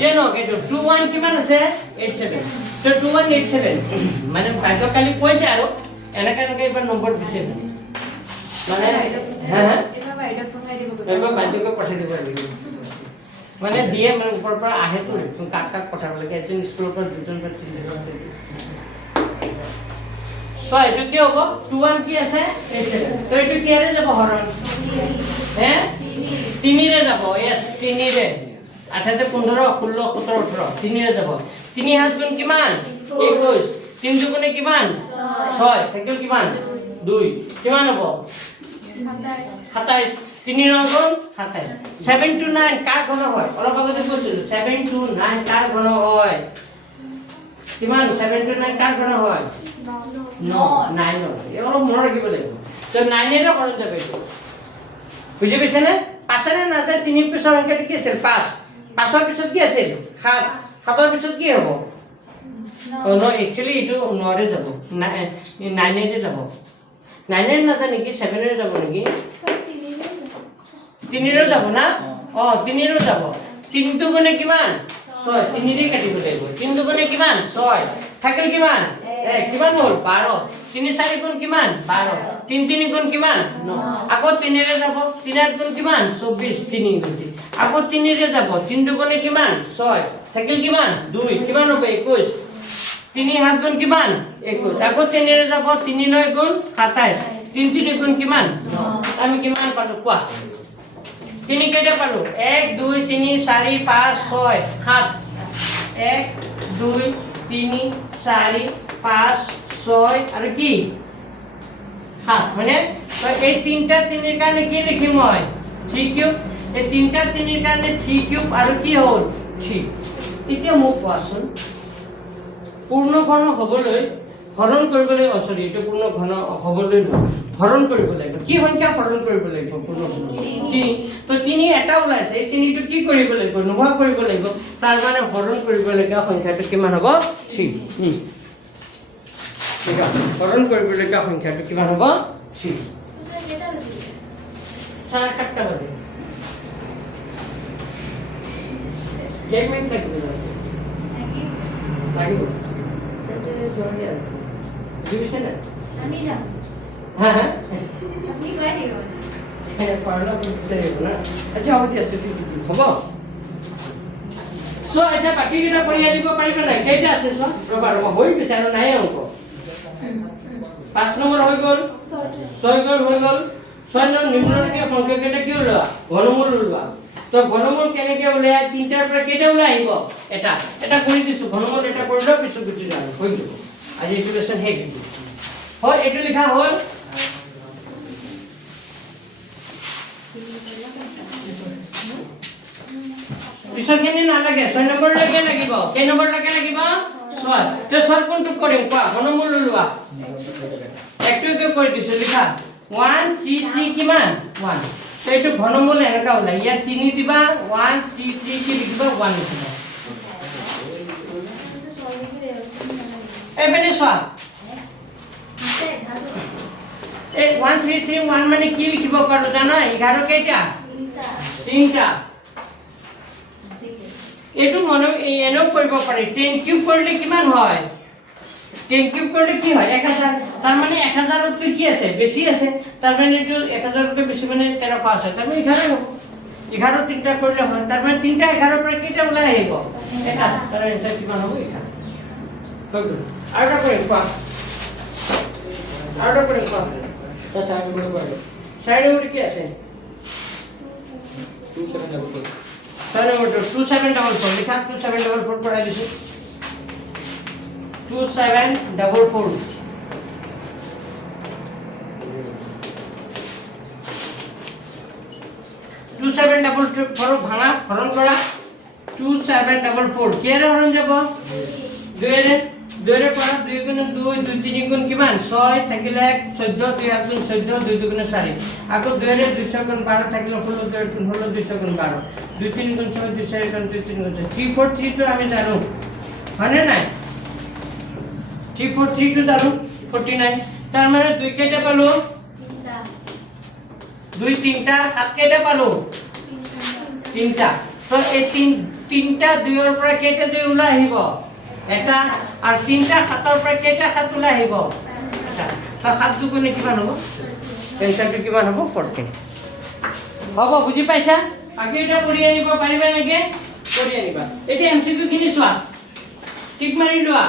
যেনো এইটো 21 কিমান আছে 87 তো 2187 মানে বাইদেউ কালি কৈছে আৰু এনেকা এইবাৰ নম্বৰ দিছে মানে হ্যাঁ এবাৰ বাইদেউকে পঠাই দিব লাগিব মানে দিয়ে মানে ওপৰৰ পৰা আহে তো কাক কাক পঠাব লাগে এজন স্কুলৰ পৰা দুজন বা তিনিজন আছে সো এটো কি হ'ব 21 কি আছে 87 তো এটো কিৰে যাব হৰণ হে 3 ৰে যাব यस 3 ৰে 8 15 16 17 18 3 ৰে যাব 3 হাত গুণ কিমান 21 3 দুগুণে কিমান 6 থাকিল কিমান 2 কিমান হ'ব 27 3 ৰ গুণ 27 7 to 9 কাৰ ঘন হয় অলপ আগতে কৈছিল 7 to 9 কাৰ ঘন হয় কিমান 7 to 9 কাৰ ঘন হয় 9 9 এই অলপ মনত ৰাখিব লাগিব তো 9 এৰ ঘন যাবে বুজি পাইছে নে 5 ৰে না যায় 3 পিছৰ সংখ্যাটো কি আছিল 5 5 ৰ পিছত কি আছিল 7 7 ৰ পিছত কি হ'ব নো একচুয়ালি এটো 9 ৰে যাব 9 ৰে যাব 9 ৰে না যায় নেকি 7 ৰে যাব নেকি 3 ৰে যাব না 3 ৰে যাব 3 দুগুণে কিমান 6 3 ৰে কাটিব লাগিব 3 দুগুণে কিমান 6 থাকিল কিমান কিমান হ'ল 12 3 4 গুণ কিমান 12 3 3 গুণ কিমান 9 আকৌ 3 ৰে যাব 3 8 গুণ কিমান 24 3 গুণ আকৌ 3 ৰে যাব 3 দুগুণে কিমান 6 থাকিল কিমান 2 কিমান হ'ব 21 3 7 গুণ কিমান 21 আকৌ 3 ৰে যাব 3 9 গুণ 27 3 3 গুণ কিমান 9 আমি কিমান পালো কোৱা 3 কেইটা পালো 1 2 3 4 5 6 7 1 2 3 4 5 6 আৰু কি 7 মানে এই তিনটা 3 ৰ কাৰণে কি লিখিম মই 3 কিউব এই তিনটা 3 ৰ কাৰণে 3 কিউব আৰু কি হ'ল 3 এতিয়া মোক কোৱাচোন পূৰ্ণ ঘন হ'বলৈ হৰণ কৰিবলৈ সৰি এটো পূৰ্ণ ঘন হ'বলৈ হৰণ কৰিব লাগিব কি সংখ্যা হৰণ কৰিব লাগিব পূৰ্ণ ঘন 3 তো 3 এটা ওলাইছে এই 3 টো কি কৰিব লাগিব নোহোৱা কৰিব লাগিব তাৰ মানে হৰণ কৰিব লগা সংখ্যাটো কিমান হ'ব 3 ঠিক আছে হৰণ কৰিব লগা সংখ্যাটো কিমান হ'ব 3 সাড়ে 7টা বাজে কেই মিনিট লাগিব জলদি আসবে বুঝিস না আমি যাব হ্যাঁ হ্যাঁ আপনি কই দিব হ্যাঁ পড়লা করতে হবে না আচ্ছা অবধি আসছে তুই হবো সো এটা বাকি কিটা পড়িয়া দিব পারিবে না কেইটা আছে সো রবার হই বিচার নাই অঙ্ক 5 নম্বর হই গল 6 গল হই গল 6 নম্বর নিম্নলিখিত সংখ্যা কেটা কি হলো ঘনমূল হলো তো ঘনমূল কেনেকে উলাই তিনটাৰ পৰা কেটা উলাই আহিব এটা কৰি দিছো ঘনমূল এটা কৰিলো পিছু গুচি যাব হৈ যাব আজি ইকুয়েশন হে কি হয় এটো লিখা হ'ল পিছৰ কেনে না লাগে 6 নম্বৰ লাগে লাগিব কেই নম্বৰ লাগে লাগিব 6 তো সৰ কোনটো কৰিম কোৱা ঘনমূল লোৱা একটু একটু কৰি দিছো লিখা 1 3 3 কিমান 1 তো এটো ঘনমূল এনেকা ওলাই ইয়া 3 দিবা 1 3 3 কি লিখিবা 1 লিখিবা এবেনে সর এ 1 3 3 1 মানে কি লিখিব পাৰো জানো 11 কেইটা তিনটা এটো মনে এনো কৰিব পাৰি 10 কিউব কৰিলে কিমান হয় 10 কিউব কৰিলে কি হয় 1000 তার মানে 1000 ত কি আছে বেশি আছে তার মানে এটো 1000 ত বেশি মানে 13 আছে তার মানে 11 হবে 11 তিনটা করলে হয় তার মানে তিনটা 11 পরে কিটা ওলাই আহিব এটা তার आंसर কিমান হবে 11 ওকে আরটা করে পাস আরটা করে পাস সাইড করে পারো সাইড করে কি আছে 2744 সাইড করে 2744 লিখা 2744 পড়াই দিছো 2744 2744 ভাঙা হরণ করা 2744 কি এর হরণ যাব 2 এর করা 2 গুণ 2 2 3 গুণ কিমান 6 থাকিলে 14 2 গুণ 14 2 গুণ 4 আকৌ 2 এর 200 গুণ 12 থাকিলে 16 2 গুণ 16 200 গুণ 12 2 3 গুণ 6 2 গুণ 2 3 গুণ 343 তো আমি জানো মানে নাই 3 4 3 2 জানো 49 তাৰ মানে 2 কেইটা পালো 2 3টা 7 কেইটা পালো 3টা তো এই তিনটা 2 ৰ পৰা কেইটা 2 ওলাই আহিব এটা আৰু 3টা 7 ৰ পৰা কেইটা 7 ওলাই আহিব এটা তো 7 দুগুণে কিমান হ'ব এনসারটো কিমান হ'ব 14 হ'ব বুজি পাইছা বাকি এটা কৰি আনিব পাৰিবা নেকি কৰি আনিবা এতিয়া এমসিকিউ খিনি চোৱা ঠিক মাৰি লোৱা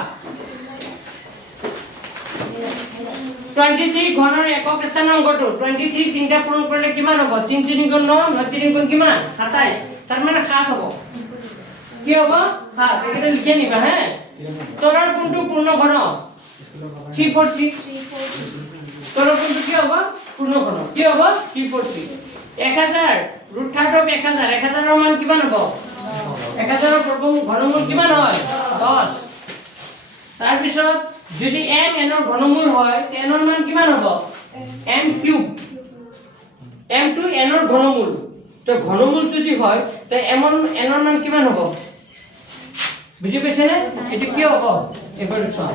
23 ঘনৰ একক স্থানাংকটো 23 তিনটা পূৰণ কৰিলে কিমান হ'ব 3 3 গুণ 9 9 3 গুণ কিমান 27 তাৰ মানে 7 হ'ব কি হ'ব 7 এটা লিখি নিবা হে তলৰ কোনটো পূৰ্ণ ঘন 343 তলৰ কোনটো কি হ'ব পূৰ্ণ ঘন কি হ'ব 343 1000 √1000 1000 ৰ মান কিমান হ'ব 1000 ৰ ঘনমূল কিমান হয় 10 তাৰ পিছত যদি m n ৰ ঘনমূল হয় n ৰ মান কিমান হ'ব m cube m to n ৰ ঘনমূল তো ঘনমূল যদি হয় তো m n ৰ মান কিমান হ'ব বুজি পাইছে না এটা কি হ'ব এবাৰ চোৱা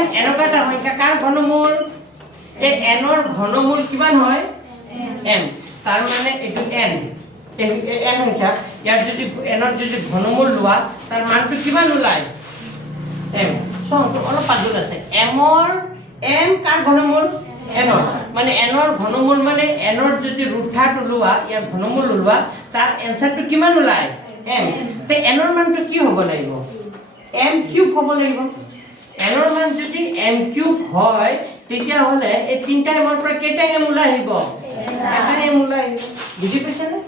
m এনেকুৱা এটা সংখ্যা কাৰ ঘনমূল এই n ৰ ঘনমূল কিমান হয় m তাৰ মানে এটো n n সংখ্যা ইয়াৰ যদি n ৰ যদি ঘনমূল লোৱা তাৰ মানটো কিমান ওলায় m সঙ্গে অলপ পাজল আছে m কাৰ ঘনমূল n মানে n ৰ ঘনমূল মানে n ৰ যদি √10 লোৱা ইয়াৰ ঘনমূল লোৱা তাৰ এনসাৰটো কিমান ওলায় m তে n ৰ মানটো কি হ'ব লাগিব m কিউব হ'ব লাগিব n ৰ মান যদি m কিউব হয় তেতিয়া হলে এই তিনটা m ৰ পৰা কেইটা m ওলাই আহিব এটা m ওলাই আহিব বুজি পাইছা না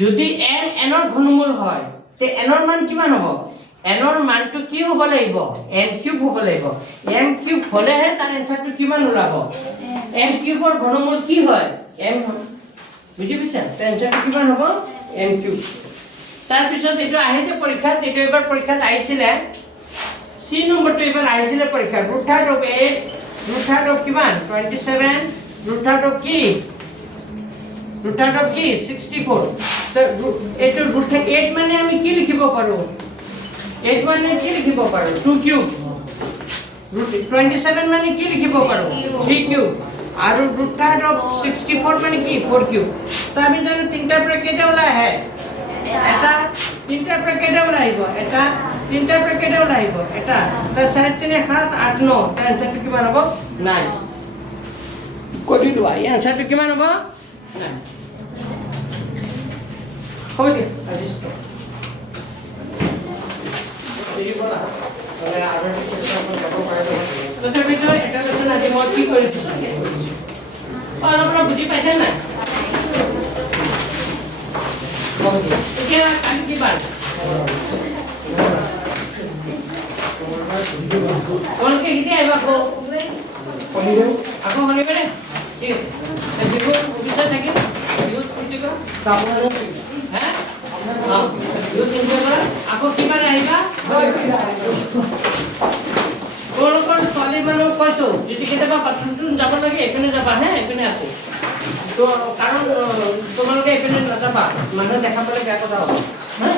যদি m n ৰ ঘনমূল হয় তে n ৰ মান কিমান হ'ব n ৰ মানটো কি হ'ব লাগিব m কিউব হ'ব লাগিব m কিউব হলেহে তাৰ এনসাৰটো কিমান ওলাব m কিউবৰ ঘনমূল কি হয় m বুজি পাইছা তাৰ এনসাৰটো কিমান হ'ব m কিউব তাৰ পিছত এটো আহিছে পৰীক্ষাত এটো এবাৰ পৰীক্ষাত আহিছিলে c নম্বৰটো এবাৰ আহিছিলে পৰীক্ষাত √8 কিমান 27 √8 কি 64 তো এটো √8 মানে আমি কি লিখিব পাৰো 8 মানে কি লিখিব পাৰো 2 কিউব 27 মানে কি লিখিব পাৰো 3 কিউব আৰু √64 মানে কি 4 কিউব তো আমি জানো তিনটা পৰা কেইটা ওলাই আহে এটা তিনটা পৰা কেইটা ওলাই আহিব এটা তিনটা পৰা কেইটা ওলাই আহিব এটা তো 4 3 7 8 9 তাৰ এনসাৰটো কিমান হ'ব 9 কৰি লোৱা এই এনসারটো কিমান হ'ব 9 হৈ গ'ল আজি ষ্টপ এই বলা মানে আৰু চেষ্টা কৰি যাব পাৰিব তথাপিতো এটা লেসন আজি মই কি কৰিছো অলপ বুজি পাইছে না এতিয়া কালি কি বাৰ কোনকে হিতে আহিবা আকৌ শনিবাৰে ঠিক আছে দেখো অফিসে থাকি ইউজ কৰিব সামনে হ্যাঁ ইউজ এনজয় কৰা আকৌ কিমান আহিবা কোন ছোৱালী মানুহ কৈছো যদি কেতিয়াবা বাথৰুম যাব লাগে এপিনে যাবা হ্যাঁ এপিনে আছে তো কাৰণ তোমালোকে এপিনে নাযাবা মানুহ দেখা পালে বেয়া কথা হ'ব হ্যাঁ